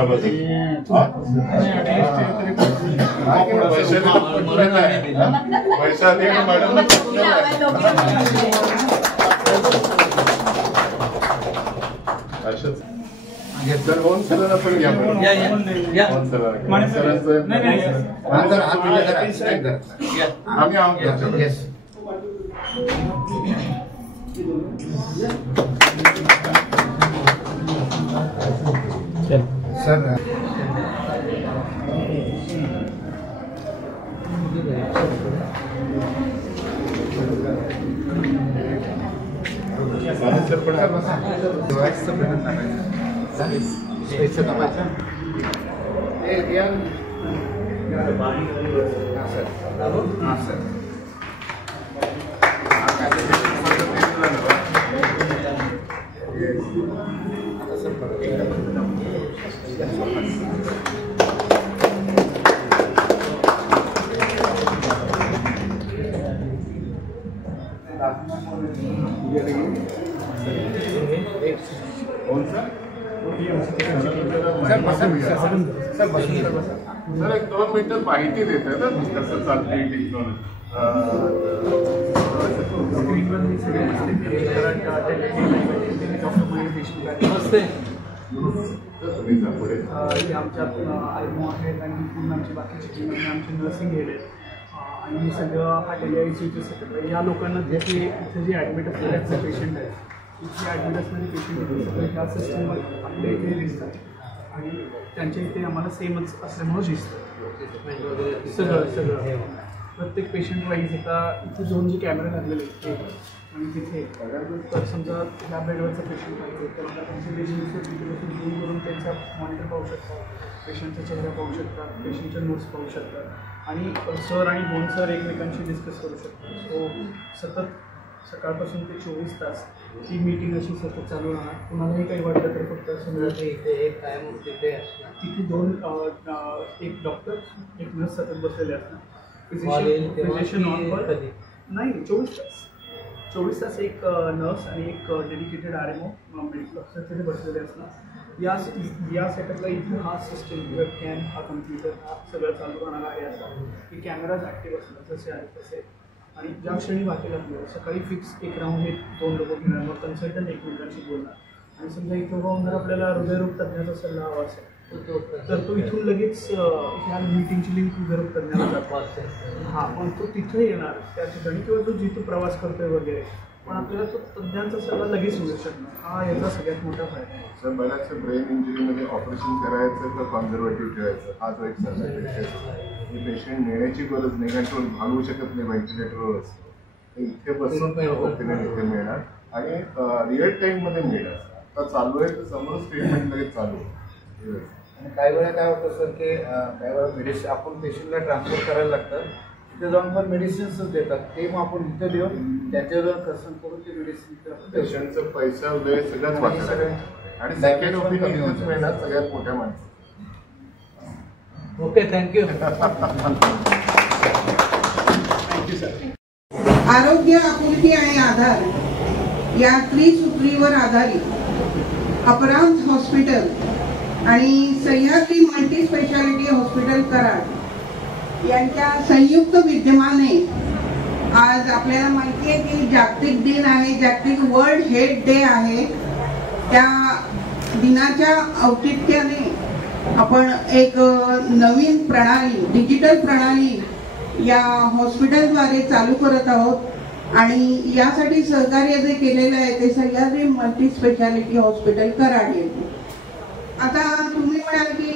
आता बस पैसा दे मॅडम घेतलं सरांना पण घ्या आम्ही आहोत सर सर एक 2 मिनिटं माहिती देते ना कसं चालतंय टेक्नॉलॉजी आमच्यात आयमो आहेत आणि पूर्ण आमची बाकीची टीम आहे आमची नर्सिंग हेड आहेत आणि सगळं हा टेलिआयसीयूचं सेटअप आहे. या लोकांना जे इथे जे ॲडमिट असलेले पेशंट आहेत इथे ॲडमिट असणारे पेशंट सगळे ह्या सिस्टमवर आपल्या इथे दिसतात आणि त्यांच्या इथे आम्हाला सेमच असल्यामुळं दिसतं सगळं प्रत्येक पेशंट वाईज आता इथे 2 जे कॅमेरे लागलेले आहेत आणि तिथे तर समजा ह्या बेडवरचा पेशंट आहे तर त्यांचे पेशंटचं तिथे झूम करून त्यांचा मॉनिटर पाहू शकतात, पेशंटचा चेहरा पाहू शकतात, पेशंटच्या नोट्स पाहू शकतात आणि सर आणि 2 सर एकमेकांशी डिस्कस करू शकतात. सो सतत सकाळपासून ते 24 तास ही मीटिंग अशी सतत चालू राहणार. कुणालाही काही वाटलं तर फक्त समजा तिथे 2 एक डॉक्टर एक नर्स सतत बसलेले असणार. फिजिशियन ऑन कॉल नाही 24 तास एक नर्स आणि एक डेडिकेटेड RMO मेडिकल ऑफिसर तिथे बसलेले असणार. या सेटअपला इथे हा सिस्टम वेबकॅम हा कम्प्युटर हा सगळं चालू राहणार आहे. असं की कॅमेराज ॲक्टिव्ह असणार जसे आहे तसे आणि ज्या क्षणी वाटेल आपल्याला सकाळी फिक्स एक राऊंड हे 2 लोक घेणार मग कन्सल्टंट एकमेकांशी बोलणार आणि समजा इथं राहून जर आपल्याला हृदयरोग तज्ञाचा सल्ला हवा असेल तर तो इथून लगेच ह्या मीटिंगची लिंक हृदयरोग तज्ञाला जातो. हां पण तो तिथे येणार त्या ठिकाणी किंवा तो जिथं प्रवास करतोय वगैरे पण आपल्याला तो तज्ञांचा सल्ला लगेच मिळू शकणार. हा याचा सगळ्यात मोठा फायदा आहे. सर बऱ्याचशा ब्रेन इंजुरीमध्ये ऑपरेशन करायचं तर कॉन्झर्वेटिव्ह ठेवायचं हा जो एक सल्ला आहे. पेशंट नेण्याची गरज नाही कारण तो भांडवू शकत नाही व्हेंटिलेटरवर असतो इथे बसून ओपिनियन इथे मिळणार आणि रिअल टाईममध्ये मिळणार. आता चालू आहे तर समोर ट्रीटमेंट लगेच चालू आहे. आणि काही वेळा काय होतं सर की काही वेळा मेडिसिन आपण पेशंटला ट्रान्सफर करायला लागतं तिथे जाऊन पण मेडिसिन्सच देतात ते मग आपण इथे देऊन त्याच्यावर कन्सल्ट करून ते मेडिसिन पेशंटचं पैसा वेळ सगळ्याच वाचणार आणि सेकंड ओपिनियन मिळणार सगळ्यात मोठ्या माणसं. Okay thank you. आरोग्य आपुलकी आणि आधार या त्रिसूत्रीवर आधारित अपरांत हॉस्पिटल आणि Sahyadri multi speciality hospital Karad यांच्या संयुक्त विद्यमाने आज आपल्याला माहिती आहे की जागतिक दिन आहे, जागतिक वर्ल्ड हेड डे आहे. त्या दिनाच्या औचित्याने आपण एक नवीन प्रणाली डिजिटल प्रणाली या हॉस्पिटलद्वारे चालू करत आहोत आणि यासाठी सहकार्य जे केलेलं आहे ते Sahyadri multi speciality hospital Karad येथे. आता तुम्ही म्हणाल की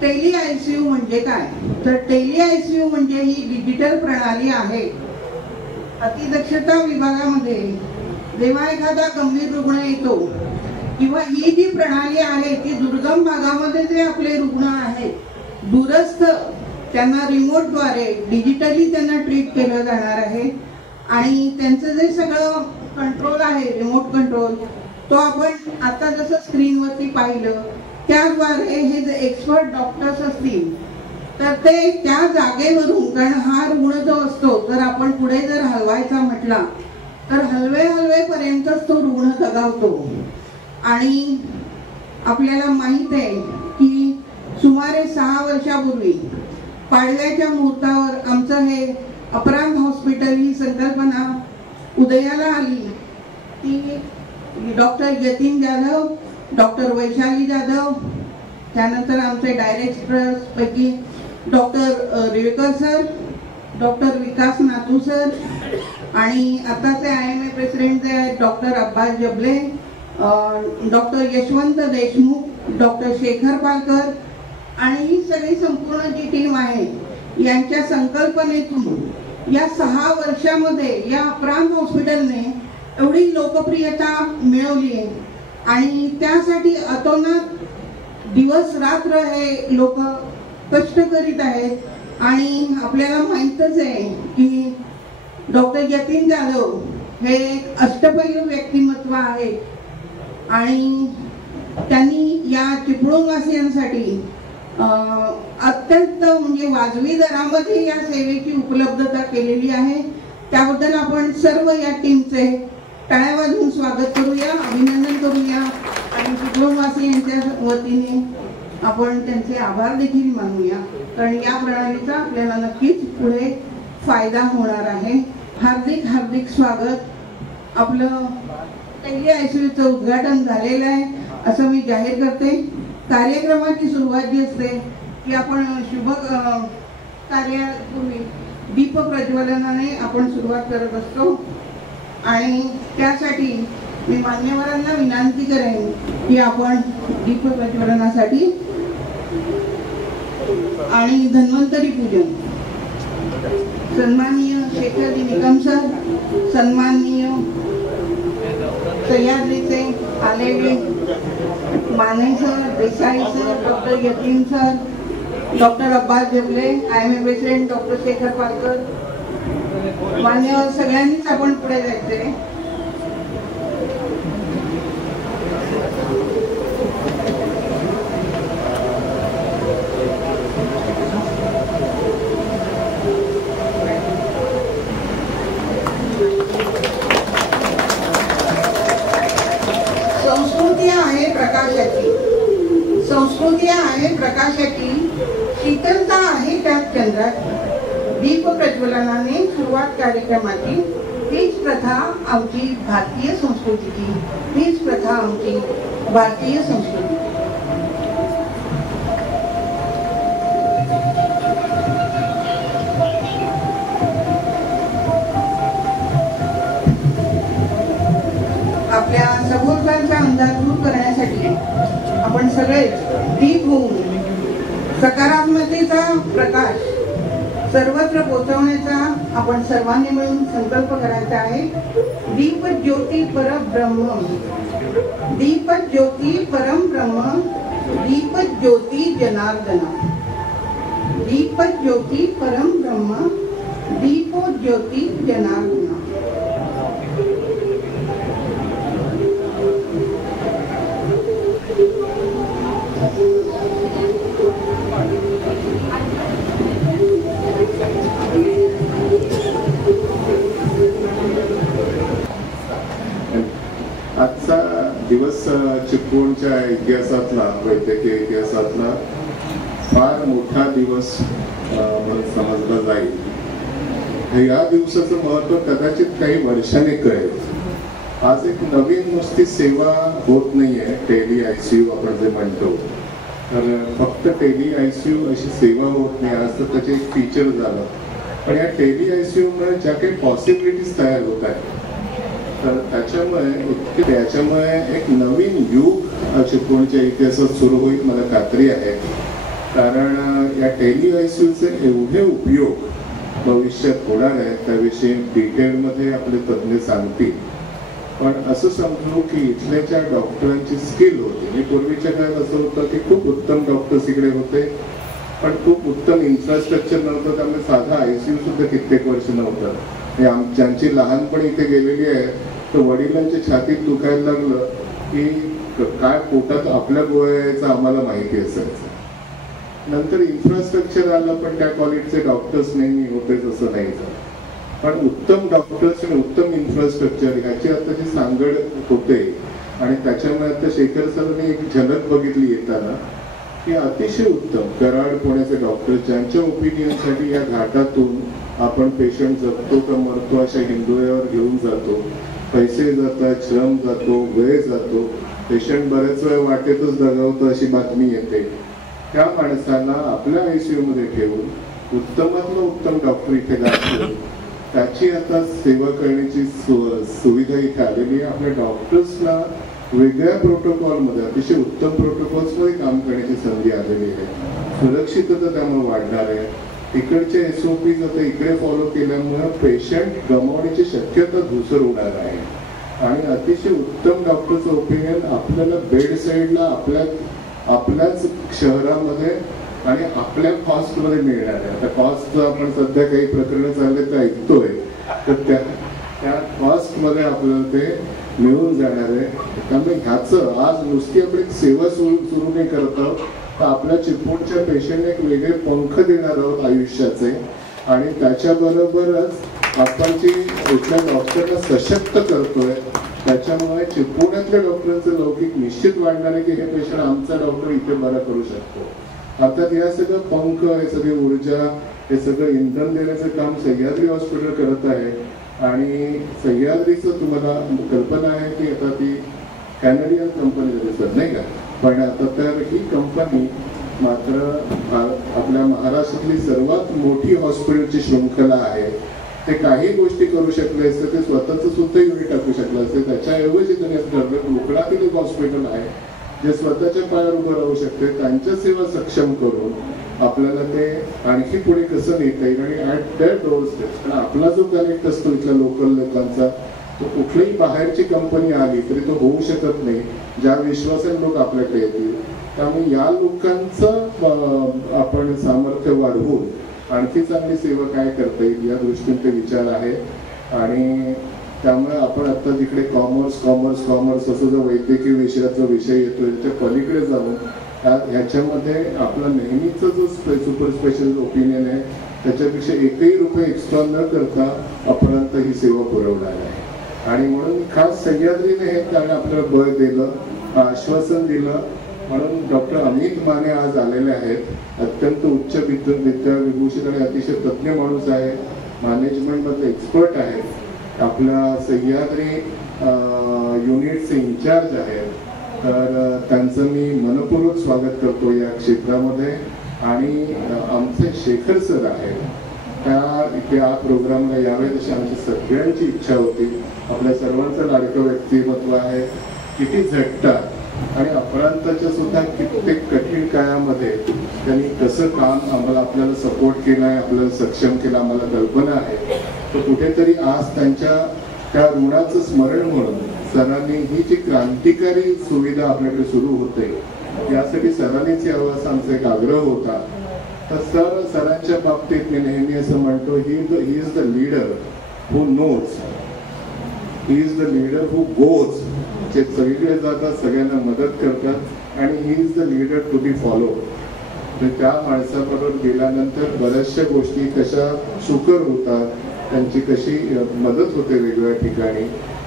टेली ICU म्हणजे काय तर टेली ICU म्हणजे ही डिजिटल प्रणाली आहे. अतिदक्षता विभागामध्ये जेव्हा एखादा गंभीर रुग्ण येतो किंवा ही जी प्रणाली आहे ती दुर्गम भागामध्ये जे आपले रुग्ण आहेत दूरस्थ त्यांना रिमोटद्वारे डिजिटली त्यांना ट्रीट केलं जाणार आहे आणि त्यांचं जे सगळं कंट्रोल आहे रिमोट कंट्रोल तो आपण आता जसं स्क्रीनवरती पाहिलं त्याद्वारे हे जे एक्सपर्ट डॉक्टर्स असतील तर ते त्या जागेवरून कारण हा रुग्ण जो असतो तर आपण पुढे जर हलवायचा म्हटला तर हलवेपर्यंतच तो रुग्ण दगावतो आणि आपल्याला माहित आहे की 6 वर्षापूर्वी पाडव्याच्या मुहूर्तावर आमचं हे अपरांत हॉस्पिटल ही संकल्पना उदयाला आली ती डॉक्टर यतीन जाधव, डॉक्टर वैशाली जाधव, त्यानंतर आमचे डायरेक्टर्स पैकी डॉक्टर रेवकर सर, डॉक्टर विकास नातू सर आणि आताचे IMA प्रेसिडेंट जे आहेत डॉक्टर अब्बास जबले, डॉक्टर यशवंत देशमुख, डॉक्टर शेखर पालकर आणि ही सगळी संपूर्ण जी टीम आहे यांच्या संकल्पनेतून या 6 वर्षामध्ये या अपरांत हॉस्पिटलने एवढी लोकप्रियता मिळवली आहे आणि त्यासाठी अतोनात दिवस रात्र हे लोक कष्ट करीत आहेत आणि आपल्याला माहीतच आहे की डॉक्टर यतीन जाधव हे एक अष्टपैलू व्यक्तिमत्व आहे आणि त्यांनी या चिपळूणवासियांसाठी अत्यंत म्हणजे वाजवी दरामध्ये या सेवेची उपलब्धता केलेली आहे. त्याबद्दल आपण सर्व या टीमचे टाळ्या वाजवून स्वागत करूया, अभिनंदन करूया आणि चिपळूणवासियांच्या वतीने आपण त्यांचे आभार देखील मानूया, कारण या प्रणालीचा आपल्याला नक्कीच पुढे फायदा होणार आहे. हार्दिक हार्दिक स्वागत. आपलं पहिल्या ICUचं उद्घाटन झालेलं आहे असं मी जाहीर करते. कार्यक्रमाची सुरुवात जी असते की आपण शुभ कार्यापूर्वी दीप प्रज्वलनाने आपण सुरुवात करत असतो आणि त्यासाठी मी मान्यवरांना विनंती करेन की आपण दीप प्रज्वलनासाठी आणि धन्वंतरी पूजन सन्माननीय शेखरजी निकम सर, सन्माननीय सह्याद्रीचे आलेले Mane sir, Desai sir, doctor Yatin sir, doctor Abbas जबले, IMA president doctor Shekhar Palkar, मान्यवर सगळ्यांनीच आपण पुढे जायचे. संस्कृती आहे प्रकाशाची, शीतलता आहे त्यात चंद्राची. दीप प्रज्वलनाने सुरुवात कार्यक्रमाची. हीच प्रथा आमची भारतीय संस्कृतीची, हीच प्रथा आमची भारतीय संस्कृती. आपल्या सभोवतालचा अंधार दूर करण्यासाठी आपण सगळे दीप होऊन सकारात्मकतेचा प्रकाश सर्वत्र पोहोचवण्याचा आपण सर्वांनी मिळून संकल्प करायचा आहे. दीप ज्योती परब्रह्म, दीप ज्योती परब्रह्म, दीप ज्योती जनार्दन, दीप ज्योती परब्रह्म, दीप ज्योती जनार्दन. आजचा दिवस चिपळूणच्या इतिहासातला, वैद्यकीय इतिहासातला फार मोठा दिवस म्हणून समजला जाईल. या दिवसाचं महत्व कदाचित काही वर्षांनी कळेल. आज एक नवीन नुसती सेवा होत नाहीये, टेली ICU आपण जे म्हणतो, तर फक्त टेली ICU अशी सेवा होत नाही. आज तर त्याचे एक फीचर झालं, पण या टेली ICU मुळे ज्या काही पॉसिबिलिटीज तयार होत आहेत तर त्याच्यामुळे एक नवीन युग चिपळूणच्या इतिहासात सुरू होईल मला खात्री आहे. कारण या टेली ICUचे एवढे उपयोग भविष्यात होणार आहेत त्याविषयी डिटेलमध्ये आपले तज्ज्ञ सांगतील. पण असं समजू की इथल्याच्या डॉक्टरांची स्किल होती. मी पूर्वीच्या काळात असं होतं की खूप उत्तम डॉक्टर्स इकडे होते, पण खूप उत्तम इन्फ्रास्ट्रक्चर नव्हतं, त्यामुळे साधा ICU सुद्धा कित्येक वर्ष नव्हतं. ज्यांची लहानपणी इथे गेलेली आहे तर वडिलांच्या छातीत दुखायला लागलं की काय पोटात आपल्या गोळ्या यायचं आम्हाला माहिती असायचं. नंतर इन्फ्रास्ट्रक्चर आलं, पण त्या क्वालिटीचे डॉक्टर्स नेहमी होतेच असं नाही. पण उत्तम डॉक्टर्स आणि उत्तम इन्फ्रास्ट्रक्चर ह्याची आता जी सांगड होते आणि त्याच्यामुळे आता शेखर सरांनी एक झलक बघितली येताना की अतिशय उत्तम कराड पुण्याचे डॉक्टर ज्यांच्या ओपिनियनसाठी या घाटातून आपण पेशंट जगतो का मरतो अशा हिंदुळ्यावर घेऊन जातो, पैसे जातात, श्रम जातो, वेळ जातो, पेशंट बरेच वेळ वाटेतच दगावतो अशी बातमी येते. त्या माणसांना आपल्या ICU मध्ये ठेवून उत्तमातलं उत्तम डॉक्टर इथे गाठून त्याची आता सेवा करण्याची सुविधा इथे आलेली आहे. आपल्या डॉक्टर्सना वेगळ्या प्रोटोकॉलमध्ये अतिशय उत्तम प्रोटोकॉल्समध्ये काम करण्याची संधी आलेली आहे. सुरक्षितता त्यामुळे वाढणार आहे. इकडचे SOPs आता इकडे फॉलो केल्यामुळे पेशंट गमावण्याची शक्यता धुसर होणार आहे. आणि अतिशय उत्तम डॉक्टरचं ओपिनियन आपल्याला बेड साईडला आपल्याच शहरामध्ये आणि आपल्या कॉस्टमध्ये मिळणार आहे. आता कॉस्टचं आपण सध्या काही प्रकरण चालले तर ऐकतोय, तर त्या कॉस्टमध्ये आपल्याला ते मिळून जाणार आहे. त्यामुळे ह्याचं आज नुसती आपण एक सेवा सुरू नाही करत आहोत, तर आपल्या चिपळूणच्या पेशंट एक वेगळे पंख देणार आहोत आयुष्याचे. आणि त्याच्याबरोबरच आपण जी इथल्या डॉक्टरला सशक्त करतोय त्याच्यामुळे चिपळूणातल्या डॉक्टरांचं लौकिक निश्चित वाढणार आहे की हे पेशंट आमचा डॉक्टर इथे बरा करू शकतो. अर्थात या सगळं पंख, हे सगळी ऊर्जा, हे सगळं इंधन देण्याचं काम सह्याद्री हॉस्पिटल करत आहे. आणि सह्याद्रीचं तुम्हाला कल्पना आहे की आता ती कॅनेडियन कंपनी दिसत नाही का, पण आता तर ही कंपनी मात्र आपल्या महाराष्ट्रातली सर्वात मोठी हॉस्पिटलची शृंखला आहे. ते काही गोष्टी करू शकले असते, ते स्वतःच सुद्धा युनिट टाकू शकलं असते. त्याच्याऐवजी त्यांनी असं ठरवलं कोकणातील एक हॉस्पिटल आहे जे स्वतःच्या पायावर उभं राहू शकते, त्यांच्या सेवा सक्षम करून आपल्याला ते आणखी पुढे कसं नेता येईल. आणि ऍट दॅट डोर स्टेप्स, कारण आपला जो कनेक्ट असतो इथल्या लोकल लोकांचा, तो कुठलीही बाहेरची कंपनी आली तरी तो होऊ शकत नाही ज्या विश्वासाने लोक आपल्याकडे येतील. त्यामुळे या लोकांचं आपण सामर्थ्य वाढवून आणखी चांगली सेवा काय करता येईल या दृष्टीने ते विचार आहे. आणि त्यामुळे आपण आता जिकडे कॉमर्स असं जो वैद्यकीय विषयाचा विषय येतो त्याच्या पलीकडे जाऊन ह्याच्यामध्ये आपला नेहमीच जो सुपर स्पेशल ओपिनियन आहे त्याच्यापेक्षा एकही रुपये एक्स्ट्रा न करता आपण ही सेवा पुरवणार आहे. आणि म्हणून खास सह्याद्रीने हे कारण आपल्याला बळ दिलं, आश्वासन दिलं. म्हणून डॉक्टर अमित माने आज आलेले आहेत. अत्यंत उच्च विद्याविभूषित आणि अतिशय तज्ज्ञ माणूस आहे, मॅनेजमेंटमधले एक्सपर्ट आहेत, आपल्या सह्याद्री युनिटचे इंचार्ज आहेत. तर त्यांचं मी मनपूर्वक स्वागत करतो या क्षेत्रामध्ये. आणि आमचे शेखर सर आहेत, त्या इथे या प्रोग्रामला यावेत अशी आमची सगळ्यांची इच्छा होती. आपल्या सर्वांचं लाडकं व्यक्तिमत्व आहे, किती झटतात आणि अपरांताच्या सुद्धा कित्येक कठीण काळामध्ये त्यांनी कसं काम आपल्याला सपोर्ट केलाय, आपल्याला सक्षम केलं आम्हाला कल्पना आहे. तर कुठेतरी आज त्यांच्या त्या ऋणाचं स्मरण म्हणून सरांनी ही जी क्रांतिकारी सुविधा आपल्याकडे सुरू होते यासाठी सरांनीच यावं असा आमचा एक आग्रह होता. तर सरांच्या बाबतीत मी नेहमी असं म्हणतो, he is the leader who knows, he is the leader who goes. जे सगळीकडे जातात, सगळ्यांना मदत करतात आणि he is the leader to be follow. त्या माणसाबरोबर गेल्यानंतर बऱ्याचशा गोष्टी कशा सुकर होतात, त्यांची कशी मदत होते वेगवेगळ्या ठिकाणी.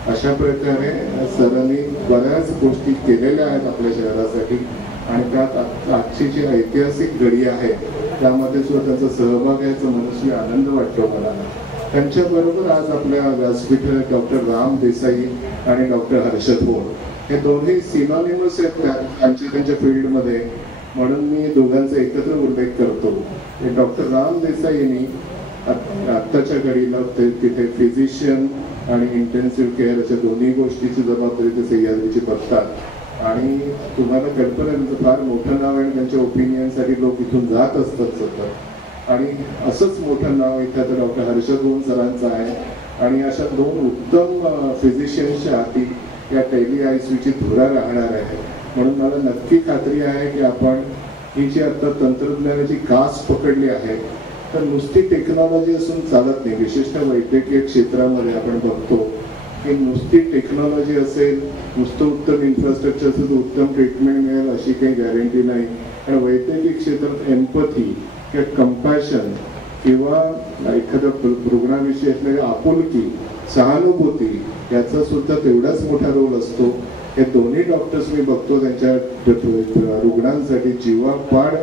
अशा प्रकारे सरांनी बऱ्याच गोष्टी केलेल्या आहेत आपल्या शहरासाठी. आणि त्यात आजची जी ऐतिहासिक घडी आहे त्यामध्ये सुद्धा त्यांचा सहभाग याचा मनस्वी आनंद वाटतो मला. त्यांच्याबरोबर आज आपल्या व्यासपीठावर डॉक्टर राम देसाई आणि डॉक्टर हर्षद भोर हे दोन्ही सिनॉनिमस आहेत त्यांच्या फील्डमध्ये. म्हणून मी दोघांचा एकत्र उल्लेख करतो. डॉक्टर राम देसाईंनी आत्ताच्या घडीला तिथे फिजिशियन आणि इंटेन्सिव्ह केअर अशा दोन्ही गोष्टीची जबाबदारी ते सह्याद्रीची बघतात. आणि तुम्हाला कल्पना त्यांचं फार मोठं नाव आहे, त्यांच्या ओपिनियनसाठी लोक इथून जात असतात सतत. आणि असंच मोठं नाव इथं आता डॉक्टर हर्षद भोर सरांचं आहे. आणि अशा दोन उत्तम फिजिशियन्सच्या हाती या टेली ICUची धुरा राहणार आहे. म्हणून मला नक्की खात्री आहे की आपण ही जी आता तंत्रज्ञानाची कास पकडली आहे तर नुसती टेक्नॉलॉजी असून चालत नाही. विशेषतः वैद्यकीय क्षेत्रामध्ये आपण बघतो की नुसती टेक्नॉलॉजी असेल, नुसतं उत्तम इन्फ्रास्ट्रक्चर असेल तर उत्तम ट्रीटमेंट मिळेल अशी काही गॅरंटी नाही. कारण वैद्यकीय क्षेत्रात एम्पथी किंवा कंपॅशन किंवा एखाद्या रुग्णाविषयी असलेली आपुलकी, सहानुभूती याचा सुद्धा तेवढाच मोठा रोल असतो. हे दोन्ही डॉक्टर्स मी बघतो त्यांच्या रुग्णांसाठी जीवापाड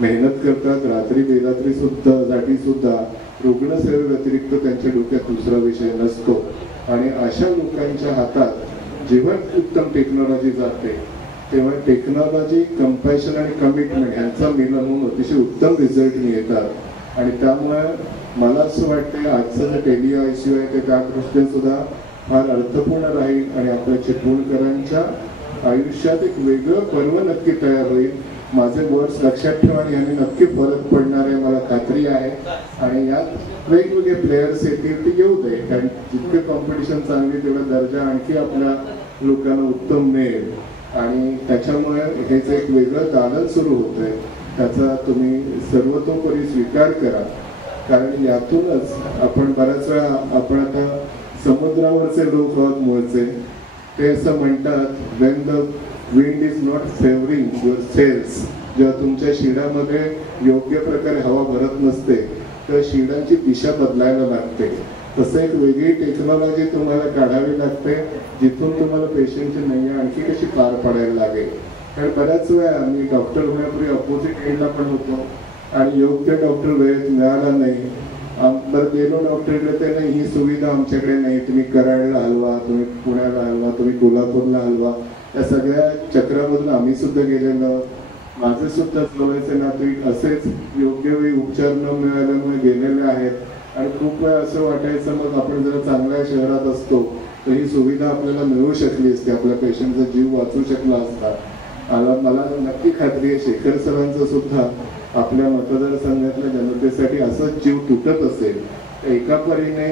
मेहनत करतात, रात्री बेरात्री सुद्धा रुग्णसेवेव्यतिरिक्त त्यांच्या डोक्यात दुसरा विषय नसतो. आणि अशा लोकांच्या हातात जेव्हा उत्तम टेक्नॉलॉजी जाते तेव्हा टेक्नॉलॉजी, कंपॅशन आणि कमिटमेंट यांचा मिलन होऊन अतिशय उत्तम रिझल्ट मिळतात. आणि त्यामुळे मला असं वाटतं आजचं जे टेली ICU आहे ते त्या दृष्टीने सुद्धा फार अर्थपूर्ण राहील आणि आपल्या चिपळूणकरांच्या आयुष्यात एक वेगळं पर्व नक्की तयार होईल. माझे वर्ड्स लक्षात ठेवा आणि याने नक्की फरक पडणार आहे मला खात्री आहे. आणि यात वेगवेगळे प्लेयर्स येतील ते येऊ दे, कारण जितके कॉम्पिटिशन चांगली तेवढा दर्जा आणखी आपल्या लोकांना उत्तम मिळेल. आणि त्याच्यामुळे हे जे एक वेगळं दालन सुरू होतंय त्याचा तुम्ही सर्वतोपरी स्वीकार करा. कारण यातूनच आपण बऱ्याच वेळा आपण आता समुद्रावरचे लोक आहोत मूळचे, ते असं म्हणतात when the wind is not favouring your sails, जेव्हा तुमच्या शिडामध्ये योग्य प्रकारे हवा भरत नसते तर शिडांची दिशा बदलायला लागते. तसं एक वेगळी टेक्नॉलॉजी तुम्हाला काढावी लागते जिथून तुम्हाला पेशंटची नय्या आणखी कशी पार पाडायला लागेल. कारण बऱ्याच वेळा मी डॉक्टर होण्यापूर्वी अपोजिट एंडला पण होतो आणि योग्य डॉक्टर वेळेत मिळाला नाही. बरं गेलो डॉक्टरकडे, ते नाही ही सुविधा आमच्याकडे नाही, तुम्ही कराडला हलवा, तुम्ही पुण्याला हलवा, तुम्ही कोल्हापूरला हलवा. या सगळ्या चक्रामधून आम्ही सुद्धा गेलेलो, माझे सुद्धा जवळचे नातेवाईक असेच योग्य वेळी उपचार न मिळाल्यामुळे गेलेले आहेत. आणि खूप वेळा असं वाटायचं मग आपण जर चांगल्या शहरात असतो तर ही सुविधा आपल्याला मिळू शकली असते, आपल्या पेशंटचा जीव वाचू शकला असता. मला नक्की खात्री आहे शेखर सरांचं सुद्धा आपल्या मतदारसंघातल्या जनतेसाठी असंच जीव तुटत असेल. एका परीने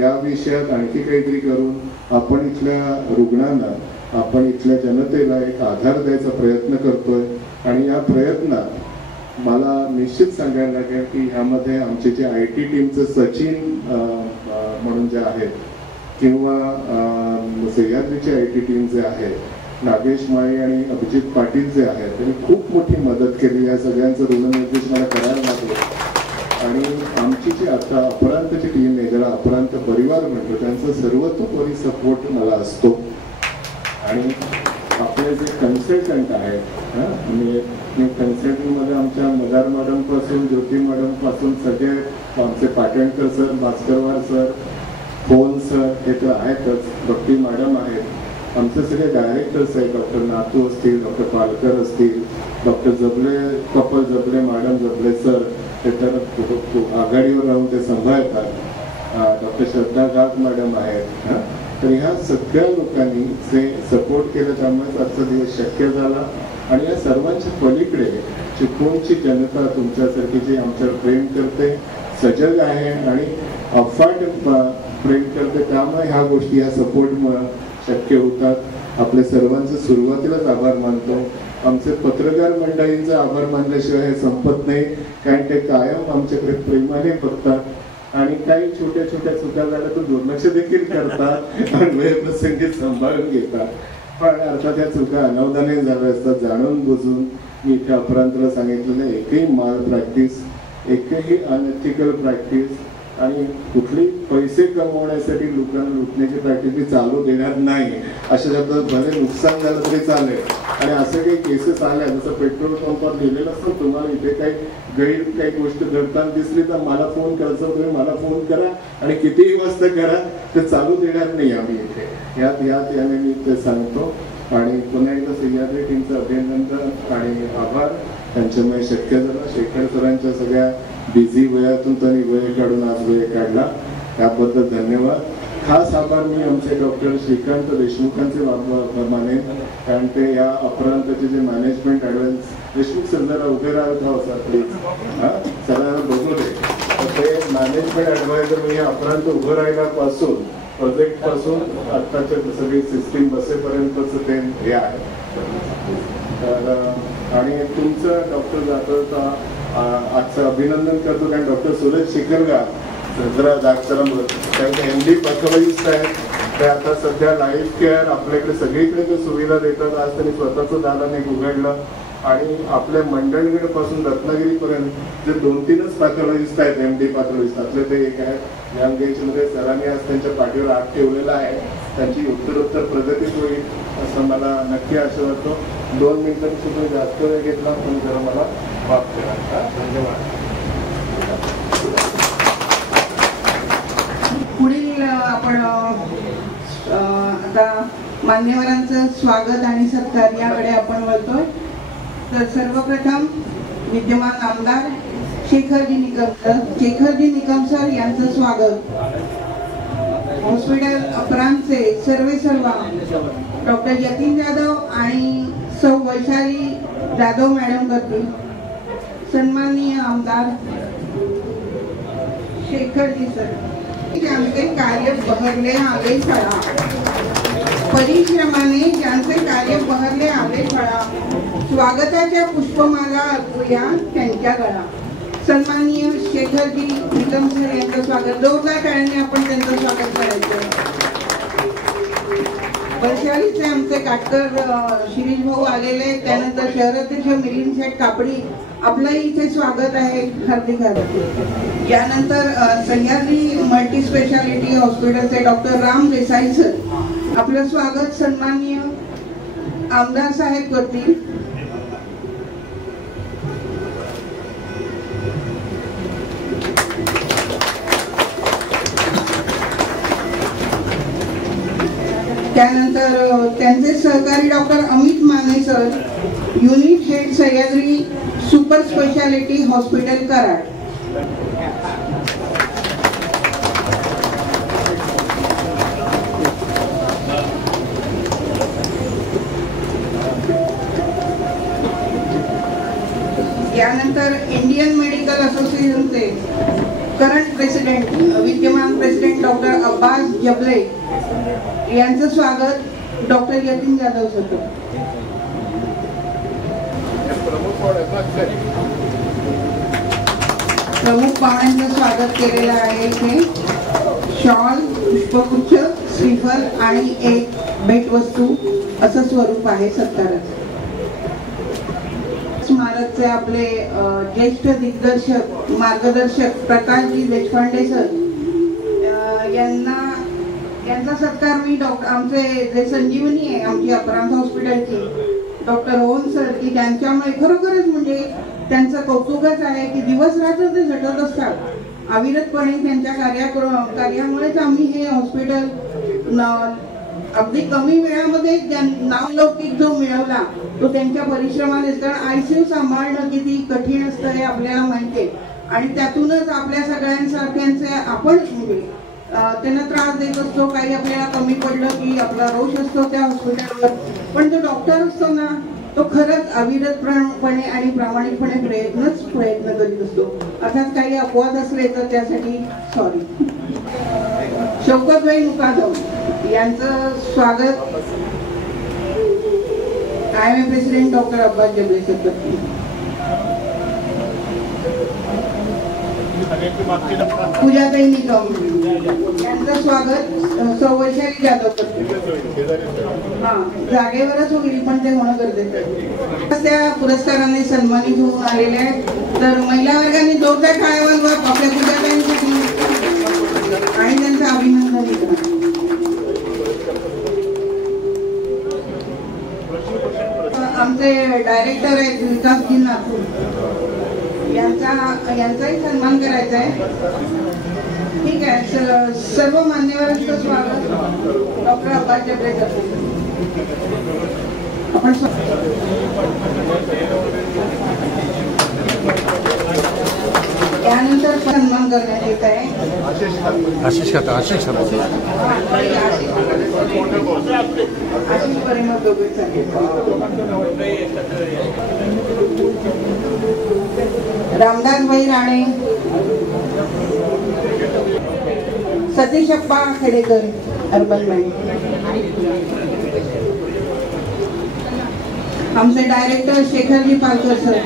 या विषयात आणखी काहीतरी करून आपण इथल्या रुग्णांना, आपण इथल्या जनतेला एक आधार द्यायचा प्रयत्न करतोय. आणि या प्रयत्नात मला निश्चित सांगायला लागेल की ह्यामध्ये आमचे जे IT टीमचं सचिन म्हणून जे आहेत किंवा सह्याद्रीचे IT टीम जे आहेत, नागेश माळी आणि अभिजित पाटील जे आहेत, त्यांनी खूप मोठी मदत केली. या सगळ्यांचं ऋणनिर्देश मला करायला लागले. आणि आमची जी आता अपरांतची टीम आहे, ज्याला अपरांत परिवार म्हणतो, त्यांचा सर्वतोपरी सपोर्ट मला असतो. आणि आपले जे कन्सल्टंट आहेत, मी कन्सल्टंटमध्ये आमच्या मदार मॅडम पासून, ज्योती मॅडम पासून सगळे आमचे Patankar sir, Bhaskarwar sir, phone sir हे तर आहेतच, भक्ती मॅडम आहेत, आमचे सगळे डायरेक्टर्स आहेत, डॉक्टर नातू असतील, डॉक्टर पालकर असतील, डॉक्टर जबले, कपल जबले मॅडम, जबले सर ते तर आघाडीवर राहून ते सांभाळतात, डॉक्टर श्रद्धा गाग मॅडम आहेत. तर ह्या सगळ्या लोकांनी जे सपोर्ट केलं त्यामुळे आजचा दिवस शक्य झाला. आणि या सर्वांच्या पलीकडे चिपळूणची जनता तुमच्यासारखी जी आमच्यावर प्रेम करते, सजग आहे आणि अफाट प्रेम करते, त्यामुळे ह्या गोष्टी या सपोर्टमुळे शक्य होतात. आपल्या सर्वांचं सुरुवातीलाच आभार मानतो. आमचे पत्रकार मंडळींचा आभार मानल्याशिवाय हे संपत नाही, कारण ते कायम आमच्याकडे प्रेमाने बघतात आणि काही छोट्या छोट्या चुका झाल्या तर दुर्लक्ष देखील करतात आणि वेळप्रसंगी सांभाळून घेतात. पण अर्थात त्या चुका अनावधाने झाल्या असतात, जाणून बुजून. मी इथे अपरांतला सांगितलेलं एकही माल प्रॅक्टिस, एकही अनएथिकल प्रॅक्टिस आणि कुठली पैसे कमवण्यासाठी लोकांना लुटण्याची प्रॅक्टिस मी चालू देणार नाही. अशा शब्दात भले नुकसान झालं तरी चालेल. आणि असं काही केसेस आल्या, जसं पेट्रोल पंपावर लिहिलेलं असतं तुम्हाला इथे काही गोष्ट घडताना दिसली तर मला फोन करायचं, तुम्ही मला फोन करा आणि कितीही वाजता करा, ते चालू देणार नाही आम्ही इथे. याने मी ते सांगतो. आणि पुन्हा एकदा सह्याद्री टीमचं अभिनंदन आणि आभार. त्यांच्यामुळे शक्य झालं. शेखर सरांच्या सगळ्या बिझी वयातून त्यांनी वेळ काढून आज वेळ काढला, त्याबद्दल धन्यवाद. खास आभार मी आमचे डॉक्टर श्रीकांत देशमुखांचे मानेन, कारण ते या अपरांतचे जे मॅनेजमेंट ॲडव्हान्स, देशमुख सर जरा उभे राहत आहोत सर प्लीज, सरांना बघू दे. ते मॅनेजमेंट ॲडवायझर मी अपरांत उभं राहिल्यापासून, प्रोजेक्ट पासून आत्ताच्या सगळी सिस्टीम बसेपर्यंतच ते हे आहे. तर आणि तुमचं डॉक्टर जाधवचा आजचं अभिनंदन करतो, कारण डॉक्टर सुरेश शिकरगा जरा त्यांचे MD पथवरिष्ठ आहेत. ते आता सध्या लाईफ केअर आपल्याकडे सगळीकडे ते सुविधा देतात. आज त्यांनी स्वतःचं दालन एक उघडलं आणि आपल्या मंडळगड पासून रत्नागिरीपर्यंत जे 2-3च पॅथॉलॉजिस्ट आहेत MD पॅथॉलॉजिस्ट, त्यातले ते एक आहेत यांगेजमध्ये. सरांनी आज त्यांच्या पाठीवर हात ठेवलेला आहे. त्यांची उत्तरोत्तर प्रगती होईल असं मला नक्की आशा वाटतो. 2 मिनिटं सुद्धा जास्त वेळ घेतला पण जरा मला माफ करा. धन्यवाद. पुढील आपण आता मान्यवरांचं स्वागत आणि सत्कार याकडे आपण वळतोय. तर सर्वप्रथम विद्यमान आमदार शेखरजी निकम सर यांचं स्वागत. हॉस्पिटल अपरांतचे सर्वेसर्वा डॉक्टर यतीन जाधव आणि सौ वैशाली जाधव मॅडम करतील. सन्माननीय आमदार शेखरजी सर. ज्यांचे कार्य बहरले आले फळा, परिश्रमाने ज्यांचे कार्य बहरले आले फळा, स्वागताच्या पुष्पमाला अर्पूया त्यांच्या गळा. सन्माननीय शेखरजी निकम सर यांचं स्वागत. जोरदार टाळ्यांनी आपण त्यांचं स्वागत करायचं. वैशालीचे आमचे काटकर शिरीष भाऊ आलेले, त्यानंतर शहराध्यक्ष मिलिंद शेठ कापडी आपलंही इथे स्वागत आहे. हार्दिक हार्दिक. यानंतर सह्याद्री मल्टी स्पेशालिटी हॉस्पिटलचे डॉक्टर राम देसाई सर आपलं स्वागत सन्माननीय आमदार साहेब करतील. त्यानंतर त्यांचे सहकारी doctor Amit Mane sir, unit head Sahyadri super speciality hospital Karad. यानंतर इंडियन मेडिकल असोसिएशनचे करंट प्रेसिडेंट विद्यमान प्रेसिडेंट डॉक्टर अब्बास जबले यांचं स्वागत डॉक्टर यतीन जाधव सर. प्रमुख पाहुण्यांचं स्वागत केलेलं आहे. इथे शॉल, पुष्पगुच्छ, श्रीफल आणि एक भेटवस्तू असं स्वरूप आहे सत्काराचं. स्मारकचे आपले ज्येष्ठ दिग्दर्शक मार्गदर्शक प्रकाशजी देशपांडे सर यांचा सत्कार मी आमचे जे संजीवनी आहे आमची अपरांत हॉस्पिटलची डॉक्टर ओन सर की त्यांच्यामुळे खरोखरच म्हणजे त्यांचं कौतुकच आहे की दिवस रात्र ते झटत असतात अविरतपणे. त्यांच्या कार्यामुळेच आम्ही हे हॉस्पिटल अगदी कमी वेळामध्ये नावलौकिक जो मिळवला तो त्यांच्या परिश्रमानेच. कारण ICU सांभाळणं किती कठीण असतं हे आपल्याला माहिती आहे आणि त्यातूनच आपल्या सगळ्यांसारख्यांचे आपण म्हणजे त्यांना त्रास देत असतो. काही आपल्याला कमी पडलं की आपला रोष असतो त्या हॉस्पिटलवर, पण जो डॉक्टर असतो ना तो खरंच अविरतपणे आणि प्रामाणिकपणे प्रयत्न करीत असतो. अर्थात काही अपवाद असले तर त्यासाठी सॉरी. शौकतभाई मुकादम यांचं स्वागत IMA प्रेसिडेंट डॉक्टर अब्बास जबले सर. पूजाताई निकम यांचं स्वागत सौ वैशाली जाधव करतील. जागेवरच होईल पण ते होणं गरजेचं आहे. त्या पुरस्काराने सन्मानित होऊन आलेले आहेत. तर महिला वर्गाने जोरदार टाळ्या वाजवा आपल्या पूजाताईंसाठी आणि त्यांचं अभिनंदन करा. आमचे डायरेक्टर आहेत विकासजी नागपूर यांचाही सन्मान करायचा आहे. ठीक आहे. सर्व मान्यवरांचं स्वागत डॉक्टर अब्बास जबले करतो. आपण त्यानंतर सन्मान करण्यात येत आहे आशिष परिमल दोघे रामदास भाई राणे, सतीश अप्पा खेडेकर अर्बन बँक. आमचे डायरेक्टर शेखरजी पालकर सर.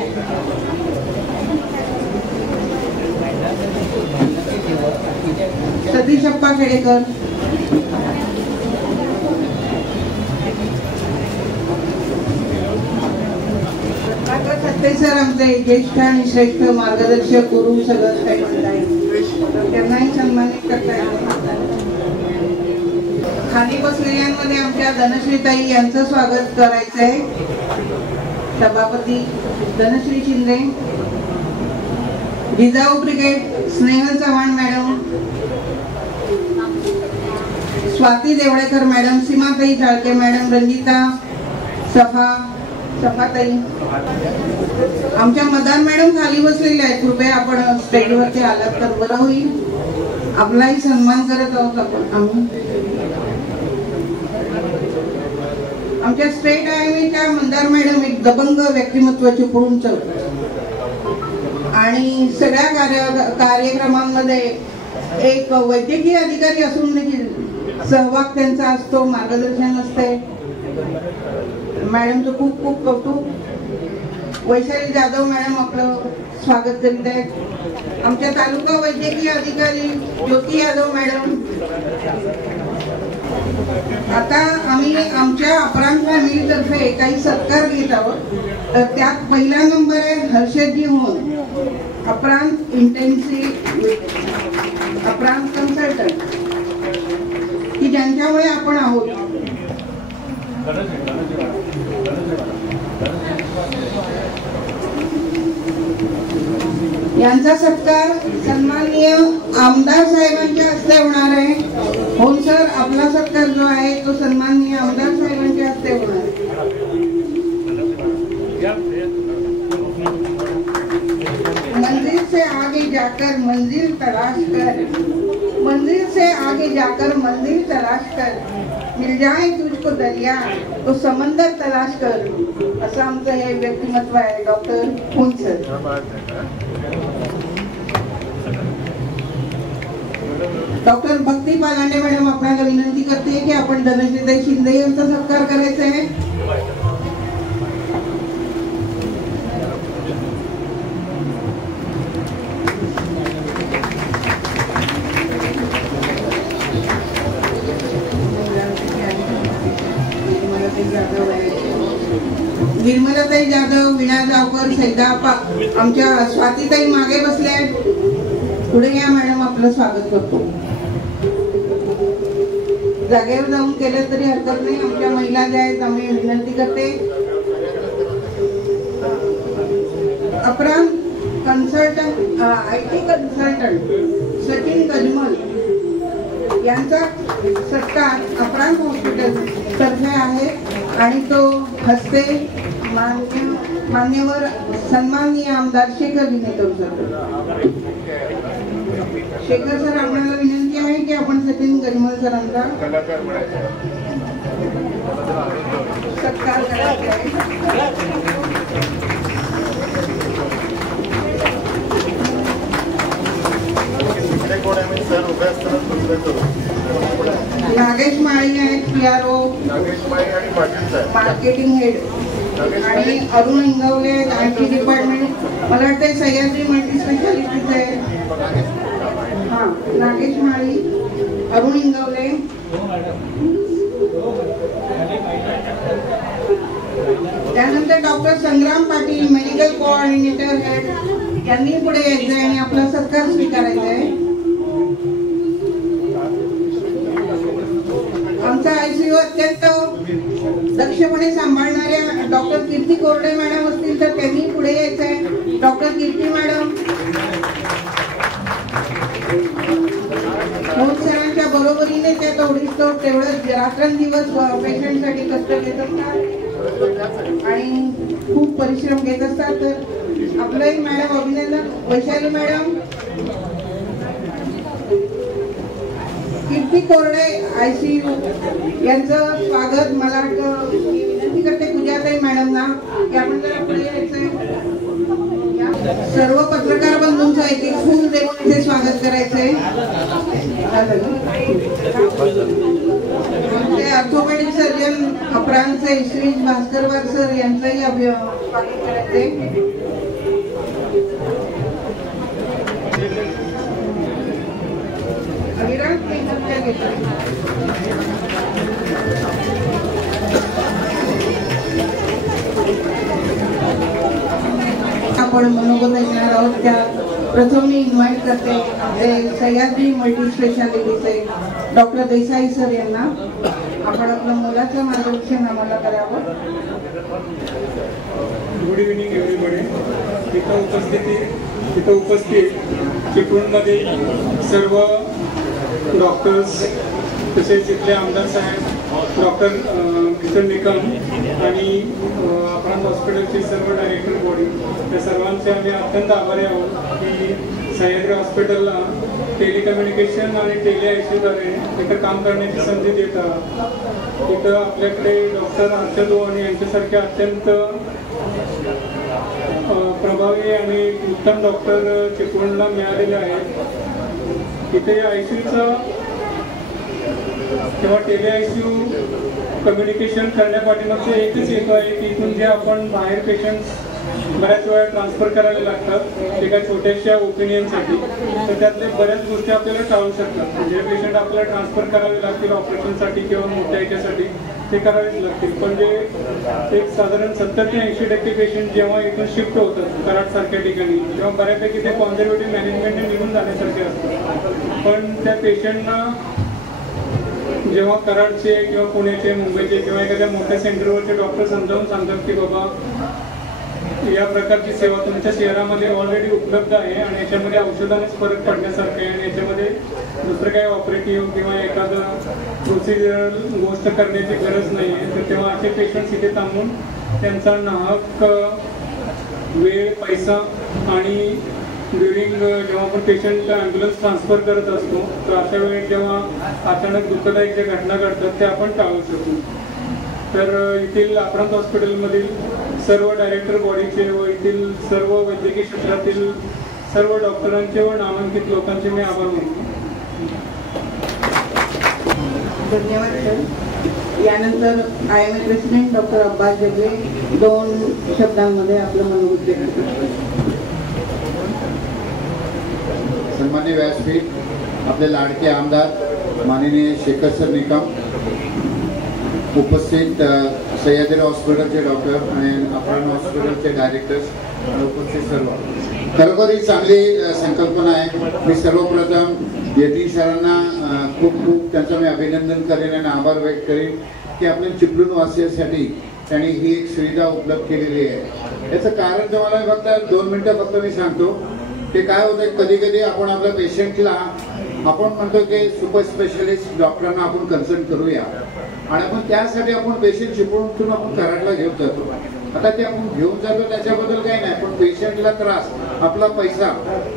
सतीश अप्पा खेडेकर. सर आमचे ज्येष्ठ आणि श्रेष्ठ मार्गदर्शक गुरु सगळं काही म्हणता येईल त्यांनाही सन्मानित करता येईल. खाली बसलेल्यांमध्ये आमच्या धनश्रीताई यांचं स्वागत करायचं आहे. सभापती Dhanashree Shinde, Jijau brigade Snehal Chavan madam, Swati Deolekar madam, Seematai Chalke madam, Ranjita Safatai. आमच्या मदार मॅडम खाली बसलेल्या आहेत. कृपया आपण स्टेजवरती आलात तर बरं होईल. आपलाही सन्मान करत आहोत आपण. आम्ही आमच्या स्टेट आयएमएच्या मंदार मॅडम एक दबंग व्यक्तिमत्वाची पुढून आणि सगळ्या कार्यक्रमांमध्ये एक वैद्यकीय अधिकारी असून देखील सहभाग त्यांचा असतो, मार्गदर्शन असते. मॅडमचं खूप खूप कौतुक. वैशाली जाधव मॅडम आपलं स्वागत करीत आहेत. आमच्या तालुका वैद्यकीय अधिकारी ज्योती यादव मॅडम. आता आम्ही आमच्या अपरांत फॅमिलीतर्फे काही सत्कार घेत आहोत. तर त्यात पहिला नंबर आहे हर्षदजी होन, अपरांत इंटेन्सिव्ह अपरांत कन्सल्टंट, की ज्यांच्यामुळे आपण आहोत. यांचा सत्कार सन्माननीय आमदार साहेबांच्या हस्ते होणार आहे. हो सर, आपला सत्कार जो आहे तो सन्माननीय आमदार साहेबांच्या हस्ते होणार आहे. मंजिल से आगे जाकर मंजिल तलाश कर, मंजिल से आगे जाकर मंजिल तलाश कर, मिल जाए तुझको दरिया तो समंदर तलाश कर. असं आमचं हे व्यक्तिमत्व आहे डॉक्टर खून सर. डॉक्टर भक्ती पालांडे मॅडम आपल्याला विनंती करते की आपण धनश्रीताई शिंदे यांचा सत्कार करायचा आहे. निर्मलाताई जाधव, विणा जावकर, सैदापा. आमच्या स्वातीताई मागे बसल्या. पुढे या मॅडम, आपलं स्वागत करतो. जागेवर जाऊन केलं तरी हरकत नाही. आमच्या महिला ज्या आहेत आम्ही विनंती करते. Aparanta consultant IT consultant Sachin Gajmal यांचा सत्कार अपरांत हॉस्पिटल तर्फे आहे आणि तो हस्ते मान्यवर सन्माननीय आमदार शेखर विनेकर सर. शेखर सर, आपल्याला विनंती आहे की आपण सचिन गजमल सरांचा सत्कार करायचा आहे. नागेश माळी आहेत PRO, मार्केटिंग हेड, आणि अरुण इंगवले IT डिपार्टमेंट. मला वाटतं सह्याद्री मल्टी स्पेशालिटीज आहे. हां, नागेश माळी, अरुण इंगवले. त्यानंतर doctor Sangram Patil, medical coordinator head, यांनी पुढे यायचं आहे आणि आपला सत्कार स्वीकारायचा आहे. आमचा ICU अत्यंत दक्षपणे सांभाळणाऱ्या डॉक्टर कीर्ती कोरडे मॅडम असतील तर त्यांनी पुढे यायचं आहे. डॉक्टर कीर्ती मॅडम मोहोत सरांच्या बरोबरीने त्या तेवढंच रात्रंदिवस पेशंटसाठी कष्ट घेत असतात आणि खूप परिश्रम घेत असतात. तर आपलंही मॅडम अभिनंदन. वैशाली मॅडम, कीर्ती कोरडे ICU यांचं स्वागत. मला विनंती करते पूजाताई मॅडमना की आपण जरा पुढे यायचंय. सर्व पत्रकार बंधूंचं एक एक फूल देऊन इथे स्वागत करायचंय. आमचे orthopaedic surgeon अपरांतचे Shri Bhaskarwar sir यांचंही स्वागत करायचंय. आपण मनोगत ऐकणार आहोत. त्या प्रथम मी इन्व्हाइट करते आपले सह्याद्री मल्टी स्पेशालिटीचे डॉक्टर देसाई सर यांना. आपण आपलं मुलाचं मार्गदर्शन आम्हाला करावं. Good evening everybody. इथं उपस्थित चिपळूणमध्ये सर्व डॉक्टर्स, तसेच इथले आमदार साहेब डॉक्टर मिस्टर निकम आणि आपण हॉस्पिटलचे सर्व डायरेक्टर बॉडी, त्या सर्वांचे आम्ही अत्यंत आभारी आहोत की सह्याद्री हॉस्पिटलला टेलिकम्युनिकेशन आणि टेली ICUद्वारे इथं काम करण्याची संधी देतात. इथं आपल्याकडे डॉक्टर हर्षद आणि यांच्यासारखे अत्यंत प्रभावी आणि उत्तम डॉक्टर चिपळूणला मिळालेले आहेत. इथे ICUचा किंवा टेली ICU कम्युनिकेशन करण्यापाठीमागचं एकच हेतू आहे की इथून जे आपण बाहेर पेशंट्स बऱ्याच वेळा ट्रान्सफर करायला लागतात एका छोट्याशा ओपिनियनसाठी, तर त्यातले बऱ्याच गोष्टी आपल्याला टाळू शकतात. जे पेशंट आपल्याला ट्रान्सफर करावे लागतील ऑपरेशनसाठी किंवा मोठ्या ह्याच्यासाठी ते करावेच लागतील, पण जे एक साधारण 70 ते 80% पेशंट जेव्हा इथून शिफ्ट होतात कराडसारख्या ठिकाणी, तेव्हा बऱ्यापैकी ते कॉन्झर्वेटिव्ह मॅनेजमेंटने निघून जाण्यासारखे असतात. पण त्या पेशंटना जेव्हा कराडचे किंवा पुण्याचे, मुंबईचे किंवा एखाद्या मोठ्या सेंटरवरचे डॉक्टर समजावून सांगतात की बाबा या प्रकारची सेवा तुमच्या शहरामध्ये ऑलरेडी उपलब्ध आहे आणि याच्यामध्ये औषधानेच फरक पडण्यासारखं आहे आणि याच्यामध्ये दुसरं काही ऑपरेटिव्ह किंवा एखादं प्रोसिजरल गोष्ट करण्याची गरज नाही आहे, तर तेव्हा असे पेशंट्स इथे थांबून त्यांचा नाहक वेळ, पैसा आणि ड्युरिंग जेव्हा आपण पेशंट ॲम्ब्युलन्स ट्रान्सफर करत असतो तर अशा वेळी जेव्हा अचानक दुःखदायक ज्या घटना घडतात ते आपण टाळू शकतो. तर येथील अपरांत हॉस्पिटलमधील सर्व डायरेक्टर बॉडीचे व येथील सर्व वैद्यकीय क्षेत्रातील सर्व डॉक्टरांचे व नामांकित लोकांचे मी आभार मानतो. धन्यवाद सर. यानंतर IMA प्रेसिडेंट डॉक्टर अब्बास जगले 2 शब्दांमध्ये आपलं मनोगत व्यक्त करतात. सन्मान्य व्यासपीठ, आपले लाडके आमदार माननीय शेखर सर निकम, उपस्थित सह्याद्री हॉस्पिटलचे डॉक्टर आणि अपरांत हॉस्पिटलचे डायरेक्टर्स, उपस्थित सर्व, खरोखर ही चांगली संकल्पना आहे. मी सर्वप्रथम यतीन सरांना खूप त्यांचं मी अभिनंदन करेन आणि आभार व्यक्त करेन की आपल्या चिपळूण वासियांसाठी त्यांनी ही एक सुविधा उपलब्ध केलेली आहे. याचं कारण तुम्हाला फक्त 2 मिनिटं फक्त मी सांगतो की काय होतं, कधी कधी आपण आपल्या पेशंटला आपण म्हणतो की सुपर स्पेशलिस्ट डॉक्टरांना आपण कन्सल्ट करूया आणि आपण त्यासाठी आपण पेशंट चिपळूणतून आपण कराडला घेऊन जातो. आता ते आपण घेऊन जातो त्याच्याबद्दल काही नाही, पण पेशंटला त्रास, आपला पैसा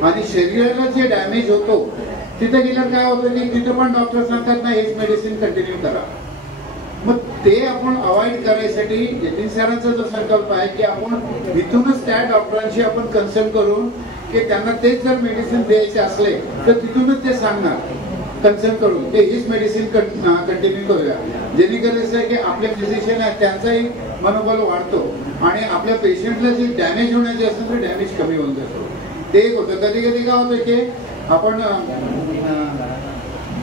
आणि शरीराला जे डॅमेज होतो तिथे गेल्यावर काय होतं की तिथे पण डॉक्टर सांगतात ना हेच मेडिसिन कंटिन्यू करा. मग ते आपण अवॉइड करायसाठी यतीन सरांचा जो संकल्प आहे की आपण इथूनच त्या डॉक्टरांशी आपण कन्सल्ट करून की त्यांना तेच जर मेडिसिन द्यायचे असले तर तिथूनच ते सांगणार कन्सल्ट करून ते हीच मेडिसिन कंटिन्यू करूया, जेणेकरून असं आहे की आपले फिजिशियन आहेत त्यांचाही मनोबल वाढतो आणि आपल्या पेशंटला जे डॅमेज होण्याचे असतं ते डॅमेज कमी होऊन जातो. ते एक होतं. कधी कधी काय होतं की आपण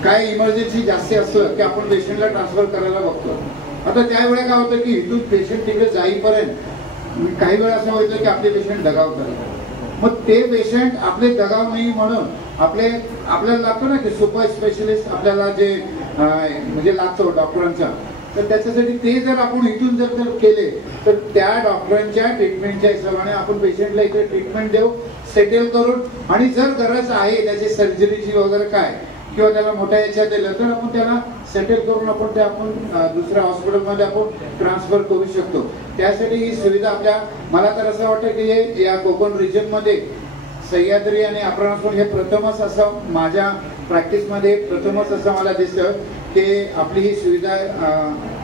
काय इमर्जन्सी जास्ती असलं की आपण पेशंटला ट्रान्सफर करायला बघतो. आता त्यावेळेला काय होतं की इथून पेशंट तिकडे जाईपर्यंत काही वेळा असं व्हायचं की आपले पेशंट दगावतात. मग ते पेशंट आपले दगाव नाही म्हणून आपल्याला लागतो ना की सुपर स्पेशलिस्ट आपल्याला जे म्हणजे लागतो डॉक्टरांचा, तर त्याच्यासाठी ते जर आपण इथून जर केले तर त्या डॉक्टरांच्या ट्रीटमेंटच्या हिशोबाने आपण पेशंटला इथे ट्रीटमेंट देऊ, सेटल करून, आणि जर गरज आहे त्याची सर्जरीची वगैरे काय किंवा त्याला मोठ्या याच्यात दिलं तर आपण त्याला सेटल करून आपण ते आपण दुसऱ्या हॉस्पिटलमध्ये आपण ट्रान्सफर करू शकतो. त्यासाठी ही सुविधा मला तर असं वाटतं की या कोकण रिजनमध्ये सह्याद्री आणि अपरांत हे प्रथमच असं माझ्या प्रॅक्टिसमध्ये प्रथमच असं मला दिसतं की आपली ही सुविधा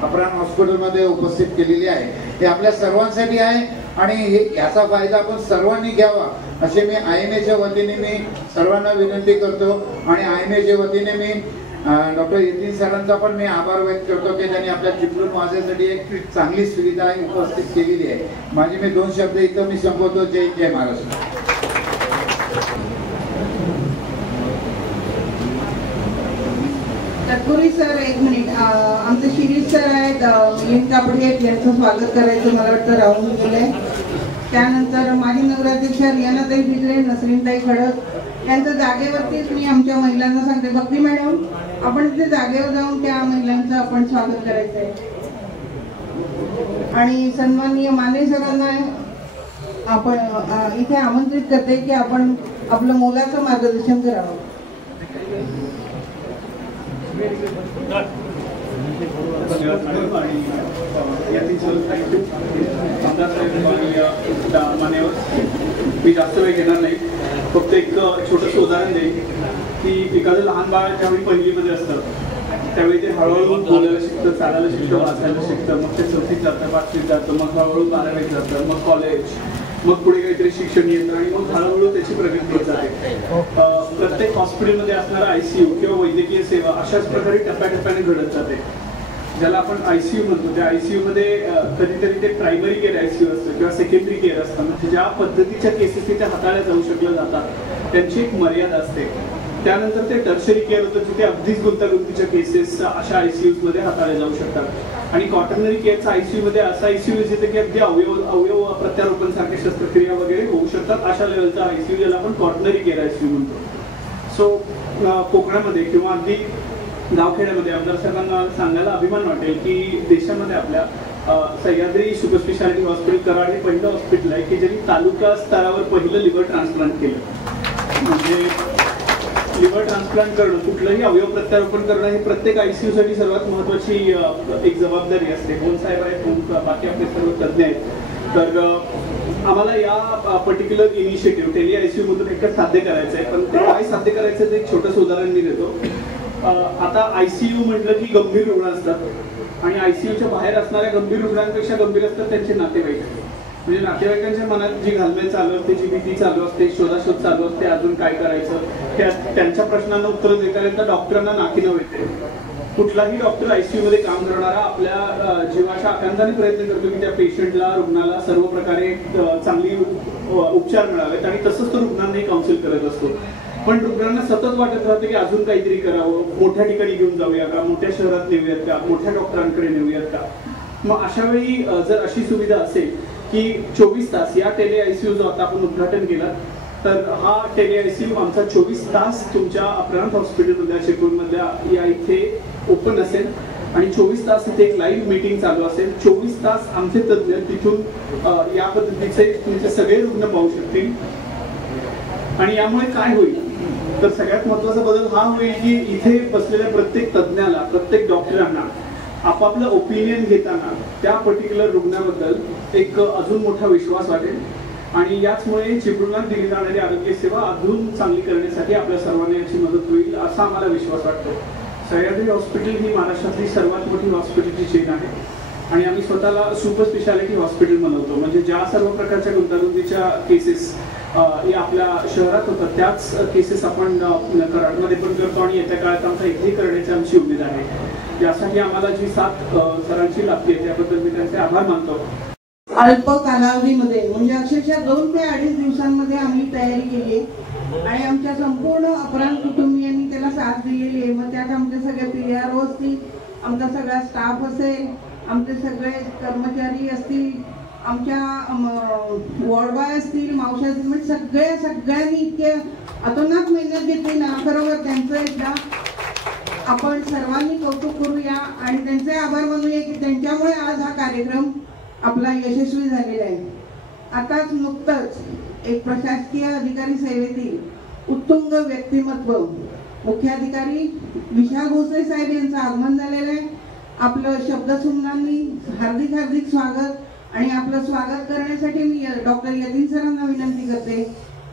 अपरांत हॉस्पिटलमध्ये उपस्थित केलेली आहे. हे आपल्या सर्वांसाठी आहे आणि याचा फायदा आपण सर्वांनी घ्यावा असे मी IMAच्या वतीने मी सर्वांना विनंती करतो आणि IMAच्या वतीने मी डॉक्टर यतीन सरांचा पण मी आभार व्यक्त करतो की त्यांनी आपल्या चिपळूण वासियांसाठी एक चांगली सुविधा उपस्थित केलेली आहे. माझे मी 2 शब्द इथं मी संपवतो. जय महाराष्ट्र. तत्पूर्वी सर 1 मिनिट, आमचे शिरीष सर आहेत मिलिंद कापडे यांचं स्वागत करायचं मला वाटतं राहून गेलंय. त्यानंतर माजी नगराध्यक्ष रियानाताई भिजरे, नसरीनताई खडक यांचं जागेवरतीच मी आमच्या महिलांना सांगते, भक्ती मॅडम आपण तिथे जागेवर जाऊन त्या महिलांचं आपण स्वागत करायचं आहे. आणि सन्माननीय माने सरांना आपण इथे आमंत्रित करते की आपण आपलं मोलाचं मार्गदर्शन करावं. मी जास्त वेळ घेणार नाही, फक्त एक छोटंसं उदाहरण देईन की एखादं लहान बाळ ज्यावेळी पहिलीमध्ये असतं त्यावेळी ते हळूहळू बोलायला शिकतं, चालायला शिकतं, वाचायला शिकतं, मग ते 4थीत जातं, 5वीत जातं, मग हळूहळू 12वीत जातं, मग कॉलेज, मग पुढे काहीतरी शिक्षण येतं आणि मग हळूहळू त्याची प्रगती होत जाते. प्रत्येक हॉस्पिटलमध्ये असणारा ICU किंवा वैद्यकीय सेवा अशाच प्रकारे टप्प्याटप्प्याने घडत जाते. ज्याला आपण ICU म्हणतो त्या ICU मध्ये कधीतरी ते प्रायमरी केअर ICU असतं किंवा सेकंडरी केअर असतं, म्हणजे ज्या पद्धतीच्या केसेस तिथे हाताळल्या जाऊ शकल्या जातात त्यांची एक मर्यादा असते. त्यानंतर ते टर्शरी केअर होतं जिथे अगदीच गुंतागुंतीच्या केसेस अशा ICUs मध्ये हाताळल्या जाऊ शकतात. आणि क्वाटर्नरी केअरचा ICU मध्ये असा ICU जिथे की अगदी अवयव प्रत्यारोपण सारखे शस्त्रक्रिया वगैरे होऊ शकतात, अशा लेवलचा ICU ज्याला आपण क्वाटर्नरी केअर ICU म्हणतो. सो कोकणामध्ये किंवा अगदी गावखेड्यामध्ये आमदार साहेबांना सांगायला अभिमान वाटेल की देशामध्ये आपल्या Sahyadri super speciality hospital Karad हे पहिलं हॉस्पिटल आहे की ज्यांनी तालुका स्तरावर पहिलं लिव्हर ट्रान्सप्लांट केलं. म्हणजे लिव्हर ट्रान्सप्लांट करणं, कुठलंही अवयव प्रत्यारोपण करणं हे प्रत्येक ICU साठी सर्वात महत्वाची एक जबाबदारी असते. कोण साहेब आहेत, कोण बाकी आपले सर्व तज्ज्ञ आहेत. तर आम्हाला या पर्टिक्युलर इनिशिएटिव्ह टेली ICU मधून एकच साध्य करायचं आहे. पण ते काय साध्य करायचं ते एक छोटंसं उदाहरण मी देतो. आता ICU म्हटलं की गंभीर रुग्ण असतात आणि ICUच्या बाहेर असणाऱ्या गंभीर रुग्णांपेक्षा गंभीर असतात त्यांचे नातेवाईक. म्हणजे नातेवाईकांच्या मनात जी घालमेल चालू असते, जी भीती चालू असते, शोधाशोध चालू असते, अजून काय करायचं, त्यांच्या प्रश्नांना उत्तर देतापर्यंत डॉक्टरांना नाकी नऊ येते. कुठलाही डॉक्टर ICU मध्ये काम करणारा आपल्या जीवाच्या आकांक्षाने प्रयत्न करतो की त्या पेशंटला, रुग्णाला सर्व प्रकारे चांगली उपचार मिळावेत आणि तसंच तो रुग्णांनाही काउन्सिल करत असतो. पण रुग्णांना सतत वाटत राहतं की अजून काहीतरी करावं, मोठ्या ठिकाणी घेऊन जाऊया का, मोठ्या शहरात नेऊयात का, मोठ्या डॉक्टरांकडे नेऊयात का. मग अशा वेळी जर अशी सुविधा असेल की 24 तास या टेली ICU जो आता आपण उद्घाटन केलं, तर हा टेली ICU आमचा 24 तास तुमच्या अपरांत हॉस्पिटलमधल्या चिपळूणमधल्या या इथे ओपन असेल आणि 24 तास इथे एक लाईव्ह मीटिंग चालू असेल. 24 तास आमचे तज्ज्ञ तिथून या पद्धतीचे तुमचे सगळे रुग्ण पाहू शकतील. आणि यामुळे काय होईल तर सगळ्यात महत्वाचा बदल हा होईल की इथे बसलेल्या प्रत्येक तज्ज्ञाला, प्रत्येक डॉक्टरांना आपापलं ओपिनियन घेताना त्या पर्टिक्युलर रुग्णाबद्दल एक अजून मोठा विश्वास वाटेल आणि याचमुळे चिपळूणात दिली जाणारी आरोग्य सेवा अजून चांगली करण्यासाठी आपल्या सर्वांना याची मदत होईल असा आम्हाला विश्वास वाटतो. सह्याद्री हॉस्पिटल ही महाराष्ट्रातली सर्वात मोठी हॉस्पिटलची चेन आहे आणि आम्ही स्वतःला सुपर स्पेशालिटी हॉस्पिटल बनवतो. म्हणजे ज्या सर्व प्रकारच्या गुंतागुंतीच्या केसेस या आपल्या शहरात होतात त्याच केसेस आपण कराडमध्ये पण करतो आणि येत्या काळात आमचा इथे करण्याची आमची उमेद आहे. यासाठी आम्हाला जी साथ सरांची लागते त्याबद्दल मी त्यांचे आभार मानतो. अल्प कालावधीमध्ये म्हणजे अक्षरशः 2 ते 2.5 दिवसांमध्ये आम्ही तयारी केली आणि आमच्या संपूर्ण अपरांत कुटुंबियांनी त्याला साथ दिलेली आहे. मग त्यात आमचे सगळे PRO असतील, आमचा सगळा स्टाफ असेल, आमचे सगळे कर्मचारी असतील, आमच्या वॉर्डबॉय असतील, मावशी असतील, म्हणजे सगळ्यांनी इतके अतोनात मेहनत घेतली ना, खरोबर त्यांचं एकदा आपण सर्वांनी कौतुक करूया आणि त्यांचे आभार मानूया की त्यांच्यामुळे आज हा कार्यक्रम आपला यशस्वी झालेला आहे. आताच नुकतंच एक प्रशासकीय अधिकारी सेवेतील उत्तुंग व्यक्तिमत्व मुख्याधिकारी विशाल भोसले साहेब यांचं आगमन झालेलं आहे. आपलं शब्दसुमनांनी हार्दिक स्वागत आणि आपलं स्वागत करण्यासाठी मी डॉक्टर यतीन सरांना विनंती करते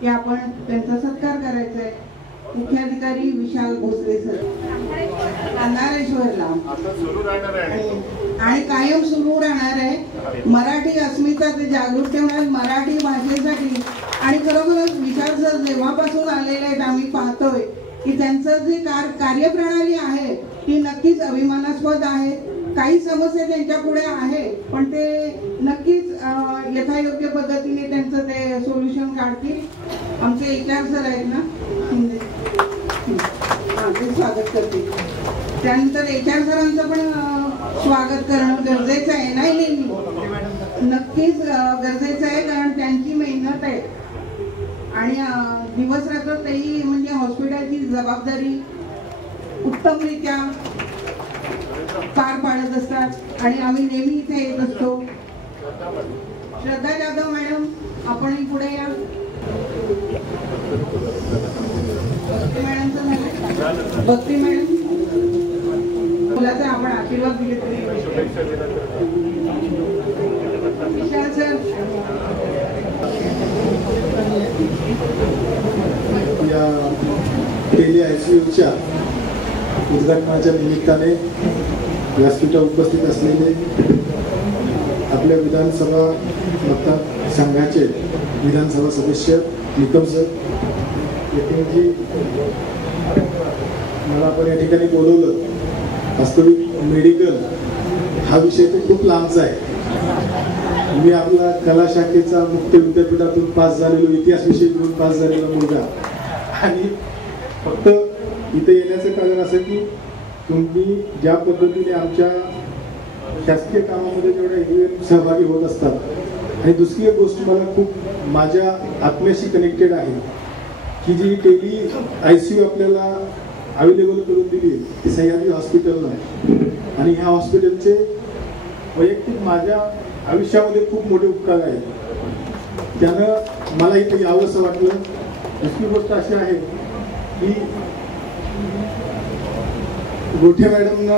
की आपण त्यांचा सत्कार करायचा आहे. मुख्याधिकारी विशाल भोसले सर अंधारेश्वरला आणि कायम सुरू राहणार आहे. मराठी अस्मिता ते जागृत ठेवणार मराठी भाषेसाठी आणि खरोखरच विशाल सर जेव्हापासून आलेले आहेत आम्ही पाहतोय की त्यांचं जे कार्यप्रणाली आहे ती नक्कीच अभिमानास्पद आहे. काही समस्या त्यांच्या पुढे आहे पण ते नक्कीच यथायोग्य पद्धतीने त्यांचं ते सोल्युशन काढतील. आमचे HR सर आहेत ना ते स्वागत करतील. त्यानंतर HR सरांचं पण स्वागत करणं गरजेचं आहे. नाही नक्कीच गरजेचं आहे, कारण त्यांची मेहनत आहे आणि दिवस रात्र तेही म्हणजे हॉस्पिटलची जबाबदारी उत्तमरित्या पार पाडत असतात आणि आम्ही नेहमी इथे येत असतो. श्रद्धा जाधव मॅडम, आपणही पुढे या. भक्ती मॅडम, मुलाचा आपण आशीर्वाद दिले तरी. विशाल सर. या टेली ICUच्या उद्घाटनाच्या निमित्ताने व्यासपीठावर उपस्थित असलेले आपल्या विधानसभा मतदारसंघाचे विधानसभा सदस्य निकम सर, जी मला आपण या ठिकाणी बोलवलं. वास्तविक मेडिकल हा विषय तर खूप लांबचा आहे. मी आपला कला शाखेचा मुक्त विद्यापीठातून पास झालेलो, इतिहास विषय घेऊन पास झालेला मुलगा, आणि फक्त इथे येण्याचं कारण असं की तुम्ही ज्या पद्धतीने आमच्या शासकीय कामामध्ये जेवढ्या सहभागी होत असतात, आणि दुसरी एक गोष्ट मला खूप माझ्या आत्म्याशी कनेक्टेड आहे की जी टेली ICU आपल्याला अवेलेबल करून दिली ती सह्याद्री हॉस्पिटलला आहे. आणि ह्या हॉस्पिटलचे वैयक्तिक माझ्या आयुष्यामध्ये खूप मोठे उपकार आहेत. त्यानं मला इथे यावंसं वाटलं. दुसरी गोष्ट अशी आहे की गोठे मॅडमनं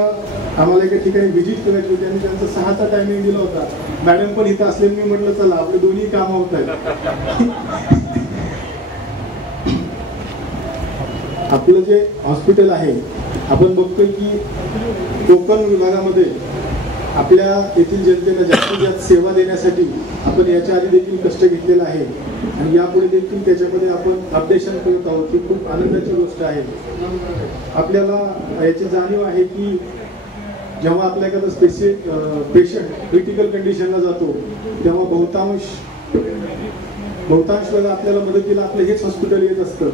आम्हाला एका ठिकाणी व्हिजिट करायची होती आणि त्यांचा 6चा टायमिंग दिला होता. मॅडम पण इथं असले, मी म्हटलं चला आपले दोन्ही कामं होत आहेत. आपलं जे हॉस्पिटल आहे, आपण बघतोय की कोकण विभागामध्ये आपल्या येथील जनतेला जास्तीत जास्त सेवा देण्यासाठी आपण याच्या आधी देखील कष्ट घेतलेला आहे आणि यापुढे देखील त्याच्यामध्ये आपण अपडेशन करत आहोत. ही खूप आनंदाची गोष्ट आहे. आपल्याला याची जाणीव आहे की जेव्हा आपल्या एखादा पेशंट क्रिटिकल कंडिशनला जातो तेव्हा बहुतांश वेळा आपल्याला मदतीला आपलं हेच हॉस्पिटल येत असतं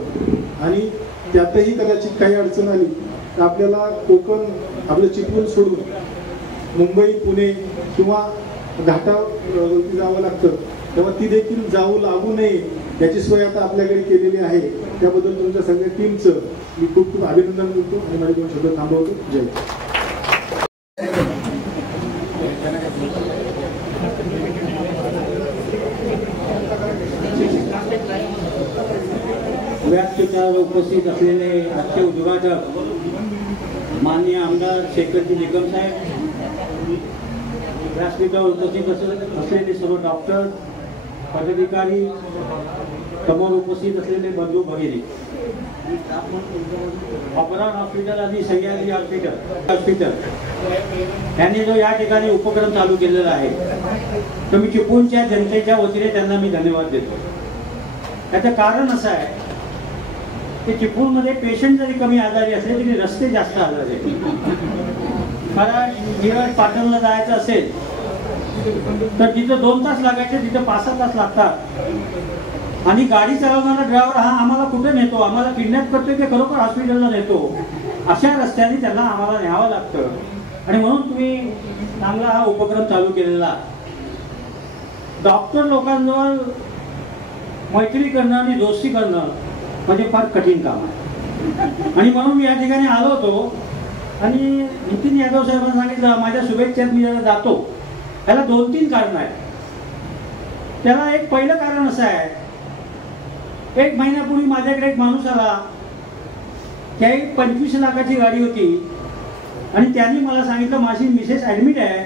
आणि त्यातही कदाचित काही अडचण आली तर आपल्याला कोकण आपलं चिपळूण सोडून मुंबई, पुणे किंवा घाटावरती जावं लागतं. तेव्हा ती देखील जाऊ लागू नये याची सोय आता आपल्याकडे केलेली आहे. त्याबद्दल तुमच्या सगळ्या टीमचं मी खूप खूप अभिनंदन करतो आणि माझे 2 शब्द थांबवतो. जय. व्यासपीठावर उपस्थित असलेले आजचे उद्घाटक माननीय आमदार शेखरजी निकम साहेब, व्यासपीठावर उपस्थित असलेले सर्व डॉक्टर, पदाधिकारी, समोर उपस्थित असलेले बंधू भगिनी, अपराण हॉस्पिटल आणि सह्याद्री हॉस्पिटल यांनी जो या ठिकाणी उपक्रम चालू केलेला आहे, तर मी चिपळूणच्या जनतेच्या वतीने त्यांना मी धन्यवाद देतो. त्याचं कारण असं आहे की चिपळूणमध्ये पेशंट जरी कमी आजारी असले तरी रस्ते जास्त आजारी आहेत. कारण पाटणला जायचं असेल तर तिथं 2 तास लागायचे, तिथं 5-6 तास लागतात. आणि गाडी चालवणारा ड्रायव्हर हा आम्हाला कुठे नेतो, आम्हाला किडनॅप करतोय की खरोखर हॉस्पिटलला नेतो, अशा रस्त्याने त्यांना आम्हाला न्यावं लागतं. आणि म्हणून तुम्ही चांगला हा उपक्रम चालू केलेला. डॉक्टर लोकांजवळ मैत्री करणं आणि दोस्ती करणं म्हणजे फार कठीण काम आहे. आणि म्हणून मी या ठिकाणी आलो होतो आणि नितीन यादव साहेबांना सांगितलं माझ्या शुभेच्छेत मी जरा जातो. त्याला 2-3 कारण आहेत. त्याला एक पहिलं कारण असं आहे, 1 महिन्यापूर्वी माझ्याकडे एक माणूस आला, त्याही 25 लाखाची गाडी होती आणि त्यांनी मला सांगितलं माझी मिसेस ऍडमिट आहे,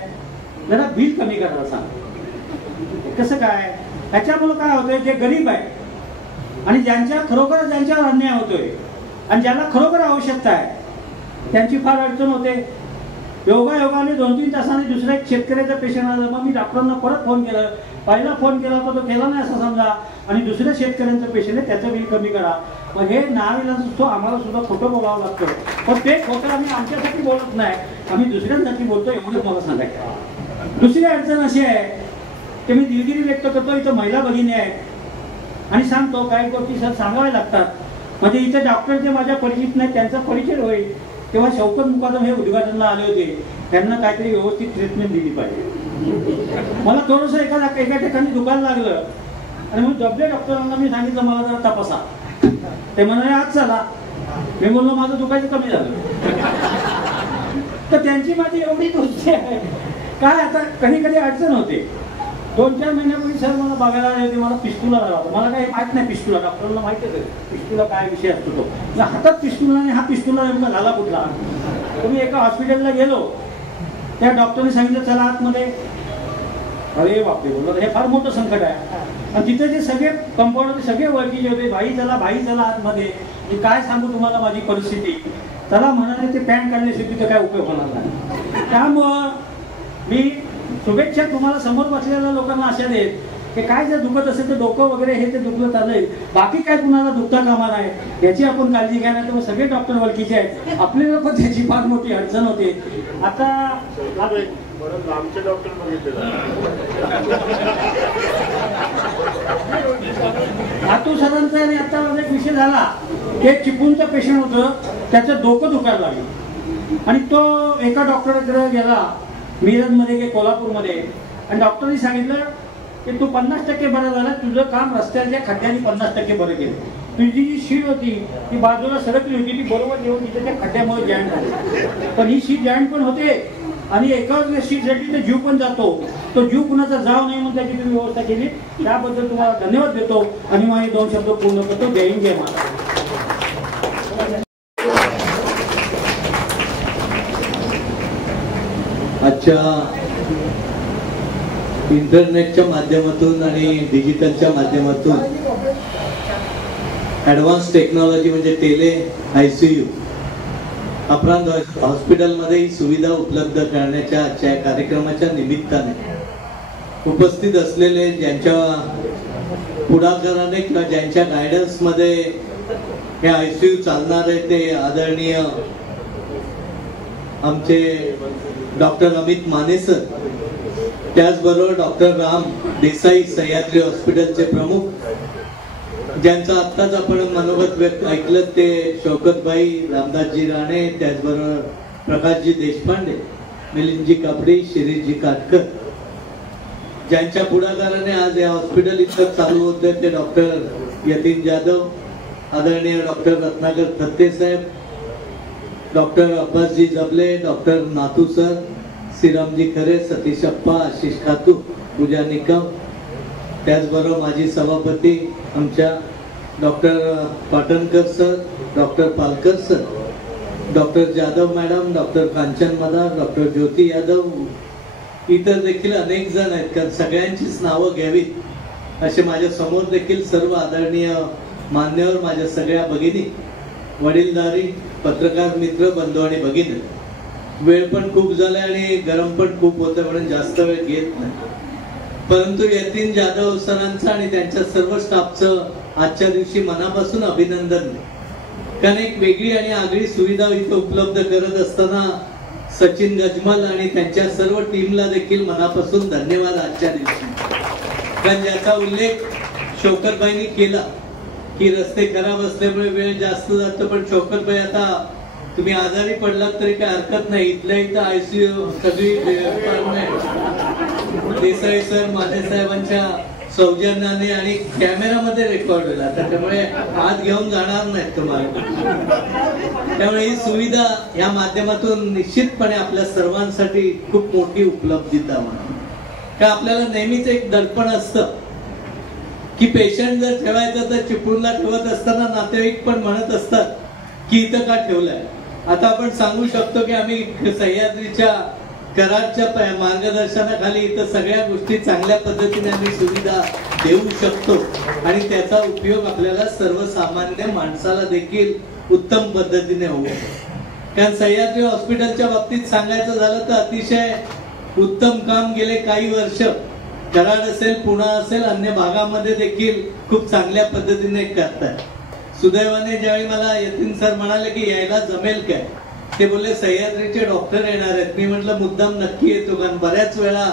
जरा बिल कमी करायला सांग. कसं काय? त्याच्यामुळे काय होतंय, जे गरीब आहे आणि खरोखर ज्यांच्यावर अन्याय होतोय आणि ज्यांना खरोखर आवश्यकता आहे त्यांची फार अडचण होते. योगायोगाने 2-3 तासांनी दुसऱ्या एक शेतकऱ्याचा पेशंट आला. मग मी डॉक्टरांना परत फोन केला. पहिला फोन केला होता तो केला नाही असं समजा, आणि दुसऱ्या शेतकऱ्यांचं पेशंट आहे त्याचं बिल कमी करा. मग हे नाविलाज असतो, आम्हाला सुद्धा खोटं बोलावं लागतं. पण ते खोटं आम्ही आमच्यासाठी बोलत नाही, आम्ही दुसऱ्यांसाठी बोलतो, एवढंच मला सांगायचं. दुसरी अडचण अशी आहे की मी दिलगिरी व्यक्त करतो, इथं महिला भगिनी आहेत आणि सांगतो काही गोष्टी सर सांगाव्या लागतात. म्हणजे इथे डॉक्टर जे माझ्या परिचित नाही त्यांचा परिचय होईल. तेव्हा शौकत मुकादम हे उद्घाटनाला आले होते, त्यांना काहीतरी व्यवस्थित ट्रीटमेंट दिली पाहिजे. मला थोडंसं एका ठिकाणी दुखायला लागलं आणि मग जबले डॉक्टरांना मी सांगितलं मला जरा तपासा. ते म्हणाले आज चला. मी बोललो माझं दुखायचं कमी झालं. तर त्यांची माझी एवढी दोस्ती आहे काय. आता कधी कधी अडचण होते. 2-4 महिन्यापूर्वी सर मला बघायला आले होते. मला पिस्तुला झाला होता. मला काही माहित नाही पिस्तुला. डॉक्टरला माहितीच आहे पिस्तुला काय विषय असतो तो. हातात पिस्तुला आणि हा पिस्तुला नेमका झाला कुठला. तुम्ही एका हॉस्पिटलला गेलो त्या डॉक्टरने सांगितलं चला आतमध्ये. अरे बापरे बोललो हे फार मोठं संकट आहे. आणि तिथे जे सगळे कंपाऊंडर सगळे ओळखीचे होते. भाई चला आतमध्ये. मी काय सांगू तुम्हाला माझी परिस्थिती. त्याला म्हणाले ते पॅन काढण्यासाठी तर काय उपयोग होणार नाही. त्यामुळं मी शुभेच्छा तुम्हाला समोर बसलेल्या लोकांना अशा देत की काय जर दुखत असेल तर डोकं वगैरे हे ते दुखलं चालेल. बाकी काय कुणाला दुखता कामा नाही याची आपण काळजी घ्या. नाही तर सगळे डॉक्टर ओळखीचे आहेत. आपल्याला पण त्याची फार मोठी अडचण होते. आता आमचे डॉक्टर बघितले आतू सरांचा आणि आता माझा एक विषय झाला की चिपळूणचा पेशंट होतं. त्याचं डोकं दुखायला लागलं आणि तो एका डॉक्टरकडे गेला मिरजमध्ये की कोल्हापूरमध्ये. आणि डॉक्टरनी सांगितलं की तू 50% बरा झाला. तुझं काम रस्त्याच्या खड्ड्याने 50% बरं केलं. तुझी जी शीट होती ती बाजूला सरकली होती ती बरोबर येऊन तिथे त्या खड्ड्यामुळे जॉईंट झाली. पण ही शीट जॉईंट पण होते आणि एकाच शीटसाठी तर जीव पण जातो. तो जीव कुणाचा जाऊ नये म्हणून त्याची तुम्ही व्यवस्था केली. त्याबद्दल तुम्हाला धन्यवाद देतो आणि माझे 2 शब्द पूर्ण करतो. जय हिंद जय महाराष्ट्र. आजच्या इंटरनेटच्या माध्यमातून आणि डिजिटलच्या माध्यमातून ॲडव्हान्स टेक्नॉलॉजी म्हणजे टेले ICU अपरांध हॉस्पिटलमध्ये ही सुविधा उपलब्ध करण्याच्या आजच्या कार्यक्रमाच्या निमित्ताने उपस्थित असलेले ज्यांच्या पुढाकाराने किंवा ज्यांच्या गायडन्समध्ये हे ICU चालणार आहे ते आदरणीय आमचे डॉक्टर अमित माने सर, त्याचबरोबर डॉक्टर राम देसाई सह्याद्री हॉस्पिटलचे प्रमुख, ज्यांचं आत्ताच आपण मनोगत व्यक्त ऐकलं ते शौकतभाई रामदासजी राणे, त्याचबरोबर प्रकाशजी देशपांडे, मिलिंदजी कापडी, शिरीषजी काटकर, ज्यांच्या पुढाकाराने आज हे हॉस्पिटल इथं चालू होते ते डॉक्टर यतीन जाधव, आदरणीय डॉक्टर रत्नाकर थत्ते साहेब, डॉक्टर अब्बासजी जबले, डॉक्टर नातू सर, श्रीरामजी खरे, सतीश अप्पा, आशिष खातू, पूजा निकम, त्याचबरोबर माजी सभापती आमच्या doctor Patankar sir, doctor Palkar sir, doctor Jadhav madam, doctor Kanchan मदार, डॉक्टर ज्योती यादव, इतर देखील अनेक जण आहेत. कारण सगळ्यांचीच नावं घ्यावीत असे माझ्या समोर देखील सर्व आदरणीय मान्यवर, माझ्या सगळ्या भगिनी, वडीलधारी पत्रकार मित्र, बंधू आणि भगिनी. वेळ पण खूप झाला आणि गरम पण खूप होतं म्हणून जास्त वेळ घेत नाही, परंतु यतीन जाधव सरांचं आणि त्यांच्या सर्व स्टाफचं आजच्या दिवशी मनापासून अभिनंदन. कारण एक वेगळी आणि आगळी सुविधा इथे उपलब्ध करत असताना सचिन गजमल आणि त्यांच्या सर्व टीमला देखील मनापासून धन्यवाद आजच्या दिवशी. कारण ज्याचा उल्लेख शौकतभाईंनी केला की रस्ते खराब असल्यामुळे वेळ जास्त जातो, पण शौकतभाई आता तुम्ही आजारी पडलात तरी काय हरकत नाही, इथल्या इथं ICU सगळी देसाई सर, माने साहेबांच्या सौजन्याने आणि कॅमेरामध्ये रेकॉर्ड होईल आता, त्यामुळे आत घेऊन जाणार नाहीत तुम्हाला. त्यामुळे ही सुविधा या माध्यमातून निश्चितपणे आपल्या सर्वांसाठी खूप मोठी उपलब्धता म्हणा. का आपल्याला नेहमीच एक दडपण असतं की पेशंट जर ठेवायचं तर चिपळूणला ठेवत असताना नातेवाईक पण म्हणत असतात की इथं का ठेवलंय. आता आपण सांगू शकतो की आम्ही सह्याद्रीच्या कराडच्या मार्गदर्शनाखाली इथं सगळ्या गोष्टी चांगल्या पद्धतीने आम्ही सुविधा देऊ शकतो आणि त्याचा उपयोग आपल्याला सर्वसामान्य माणसाला देखील उत्तम पद्धतीने होऊ. कारण सह्याद्री हॉस्पिटलच्या बाबतीत सांगायचं झालं तर अतिशय उत्तम काम गेले काही वर्ष कराड असेल, पुणे असेल, अन्य भागामध्ये देखील खूप चांगल्या पद्धतीने करताय. सुदैवाने ज्यावेळी मला यतीन सर म्हणाले की यायला जमेल काय, ते बोलले सह्याद्रीचे डॉक्टर येणार आहेत. मी म्हटलं मुद्दाम नक्की येतो, कारण बऱ्याच वेळा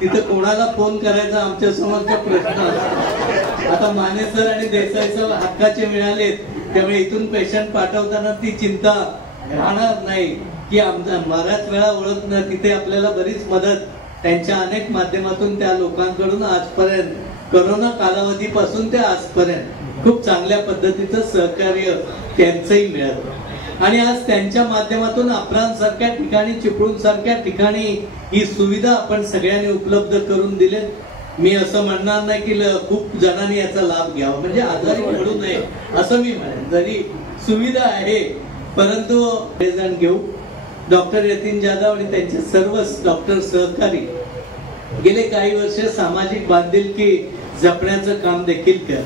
तिथं कोणाला फोन करायचा आमच्या समोरचा प्रश्न असतो. आता माने सर आणि देसाई सर हक्काचे मिळालेत, त्यामुळे इथून पेशंट पाठवताना ती चिंता राहणार नाही की आमचा बऱ्याच वेळा ओळख तिथे आपल्याला बरीच मदत त्यांच्या अनेक माध्यमातून त्या लोकांकडून आजपर्यंत कोरोना कालावधीपासून ते आजपर्यंत खूप चांगल्या पद्धतीचं सहकार्य त्यांचंही मिळालं आणि आज त्यांच्या माध्यमातून अप्रांसारख्या ठिकाणी, चिपळूण सारख्या ठिकाणी ही सुविधा आपण सगळ्यांनी उपलब्ध करून दिले. मी असं म्हणणार नाही की खूप जणांनी याचा लाभ घ्यावा, म्हणजे आजारी पडू नये असं मी म्हणेन. जरी सुविधा आहे परंतु प्रेझेंट घेऊ. डॉक्टर यतीन जाधव आणि त्यांचे सर्व डॉक्टर सहकारी गेले काही वर्ष सामाजिक बांधिलकी जपण्याचं काम देखील केलं.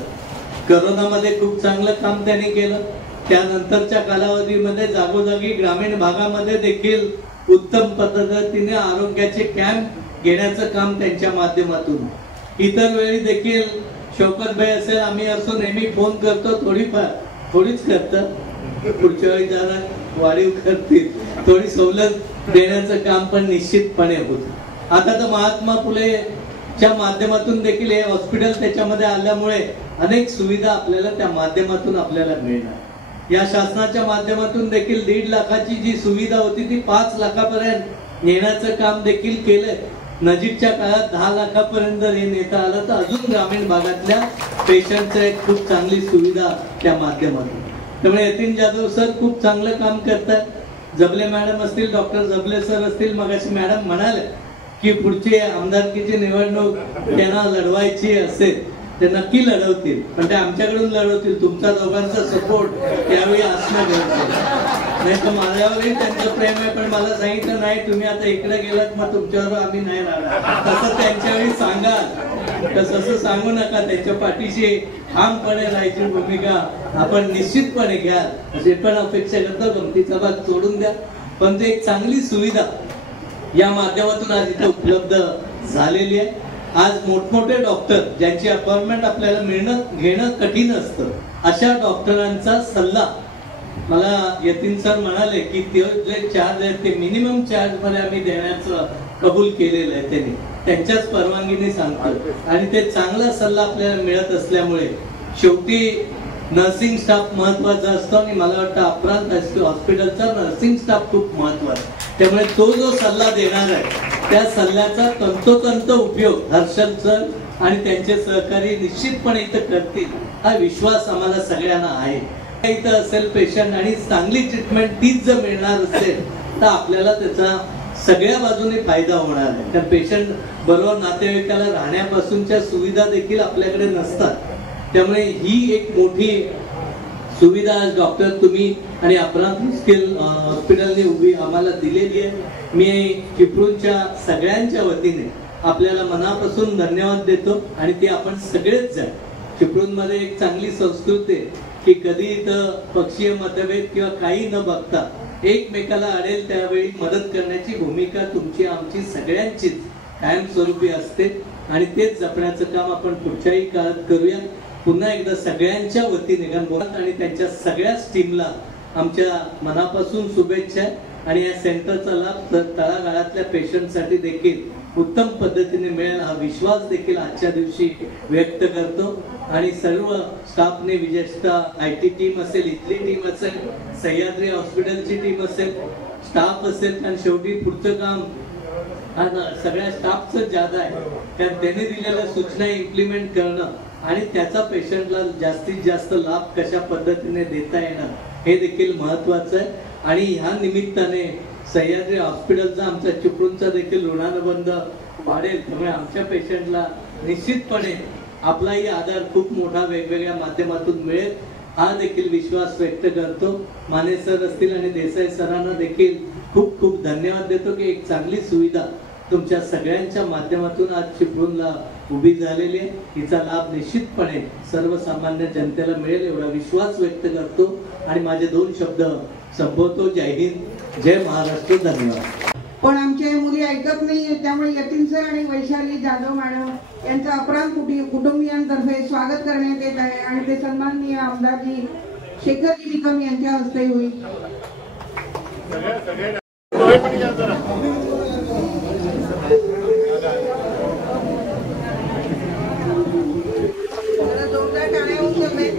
कोरोनामध्ये खूप चांगलं काम त्यांनी केलं. त्यानंतरच्या कालावधीमध्ये जागोजागी ग्रामीण भागामध्ये देखील उत्तम पद्धतीने आरोग्याचे कॅम्प घेण्याचं काम त्यांच्या माध्यमातून. इतर वेळी देखील शौकत भाई असेल, आम्ही असो, नेहमी फोन करतो, थोडीच करतात, पुढच्या वेळी जरा वाढीव करतील, थोडी सवलत देण्याचं काम पण निश्चितपणे होतं. आता तर महात्मा फुलेच्या माध्यमातून देखील हे हॉस्पिटल त्याच्यामध्ये आल्यामुळे अनेक सुविधा आपल्याला त्या माध्यमातून आपल्याला मिळणार. या शासनाच्या माध्यमातून देखील 1.5 लाखाची जी सुविधा होती ती 5 लाखापर्यंत नेण्याचं काम देखील केलंय. नजीकच्या काळात 10 लाखापर्यंत जर हे नेता आलं तर अजून ग्रामीण भागातल्या पेशंटचं एक खूप चांगली सुविधा त्या माध्यमातून. त्यामुळे यतीन जाधव सर खूप चांगलं काम करतात. जबले मॅडम असतील, डॉक्टर जबले सर असतील, मगाशी मॅडम म्हणाले की पुढची आमदारकीची निवडणूक त्यांना लढवायची असेल ते नक्की लढवतील, पण ते आमच्याकडून लढवतील. तुमचा दोघांचा सपोर्ट त्यावेळी असणं गरजेचं नाही. तर माझ्यावरही त्यांचं प्रेम आहे, पण मला सांगितलं नाही तुम्ही आता इकडे गेलात मग तुमच्यावर आम्ही नाही राहणार, तसं त्यांच्यावेळी सांगा. तसं सांगू नका. त्यांच्या पाठीशी ठामपणे राहायची भूमिका आपण निश्चितपणे घ्या अशी पण अपेक्षा करतो. गमतीचा भाग सोडून द्या, पण ते एक चांगली सुविधा या माध्यमातून आज इथे उपलब्ध झालेली आहे. आज मोठमोठे डॉक्टर ज्यांची अपॉइंटमेंट आपल्याला घेणं कठीण असतं, अशा डॉक्टरांचा सल्ला मला यतीन सर म्हणाले की ते जे चार्ज आहेत ते मिनिमम चार्ज मध्ये आम्ही देण्याचं कबूल केलेलं आहे. त्यांनी त्यांच्याच परवानगीने सांगतो आणि ते चांगला सल्ला आपल्याला मिळत असल्यामुळे शेवटी नर्सिंग स्टाफ महत्वाचा असतो आणि मला वाटतं अप्रांत हॉस्पिटलचा नर्सिंग स्टाफ खूप महत्वाचा. त्यामुळे तो जो सल्ला देणार आहे त्या सल्ल्याचा तंतोतंत उपयोग हर्षल सर आणि त्यांचे सहकारी निश्चितपणे इथं करतील हा विश्वास आम्हाला सगळ्यांना आहे. इथं असेल पेशंट आणि चांगली ट्रीटमेंट तीच जर मिळणार असेल तर आपल्याला त्याचा सगळ्या बाजूने फायदा होणार आहे. कारण पेशंट बरोबर नातेवाईकाला राहण्यापासूनच्या सुविधा देखील आपल्याकडे नसतात. त्यामुळे ही एक मोठी सुविधा आज डॉक्टर तुम्ही आणि अप्रांत हॉस्पिटलने उभी आम्हाला दिलेली आहे. मी चिपळूणच्या सगळ्यांच्या वतीने आपल्याला मनापासून धन्यवाद देतो आणि ते आपण सगळेच जा. चिपळूणमध्ये एक चांगली संस्कृती आहे की कधी इथं पक्षीय मतभेद किंवा काही न बघता एकमेकाला अडेल त्यावेळी मदत करण्याची भूमिका तुमची आमची सगळ्यांचीच कायमस्वरूपी असते आणि तेच जपण्याचं काम आपण पुढच्याही काळात करूया. पुन्हा एकदा सगळ्यांच्या वतीने आणि त्यांच्या सगळ्याच टीमला आमच्या मनापासून शुभेच्छा आणि या सेंटरचा लाभ तळागाळातल्या पेशंटसाठी देखील उत्तम पद्धतीने मिळेल हा विश्वास देखील आजच्या दिवशी व्यक्त करतो. आणि सर्व स्टाफने विशेषतः IT टीम असेल, इथली टीम असेल, सह्याद्री हॉस्पिटलची टीम असेल, स्टाफ असेल, कारण शेवटी पुढचं काम सगळ्या स्टाफचं ज्यादा आहे. कारण त्यांनी दिलेल्या सूचना इम्प्लिमेंट करणं आणि त्याचा पेशंटला जास्तीत जास्त लाभ कशा पद्धतीने देता येणं हे देखील महत्वाचं आहे. आणि ह्या निमित्ताने सह्याद्री हॉस्पिटलचा आमचा चिपळूणचा देखील ऋणानुबंध वाढेल. त्यामुळे आमच्या पेशंटला निश्चितपणे आपलाही आधार खूप मोठा वेगवेगळ्या माध्यमातून मिळेल हा देखील विश्वास व्यक्त करतो. माने सर असतील आणि देसाई सरांना देखील खूप खूप धन्यवाद देतो की एक चांगली सुविधा तुमच्या सगळ्यांच्या माध्यमातून आज चिपळूणला उभी झालेली आहे. हिचा लाभ निश्चितपणे सर्वसामान्य जनतेला मिळेल एवढा विश्वास व्यक्त करतो आणि माझे 2 शब्द संपवतो. जय हिंद, जय महाराष्ट्र, धन्यवाद. पण आमच्या मुली ऐकत नाहीये, त्यामुळे यतीन सर आणि वैशाली जाधव मॅडम यांचं अप्रांत कुटुंबियांतर्फे स्वागत करण्यात येत आहे आणि ते सन्माननीय आमदारजी शेखरजी निकम यांच्या हस्ते होईल. जोरदार टाळ्या होऊ शकते.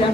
मला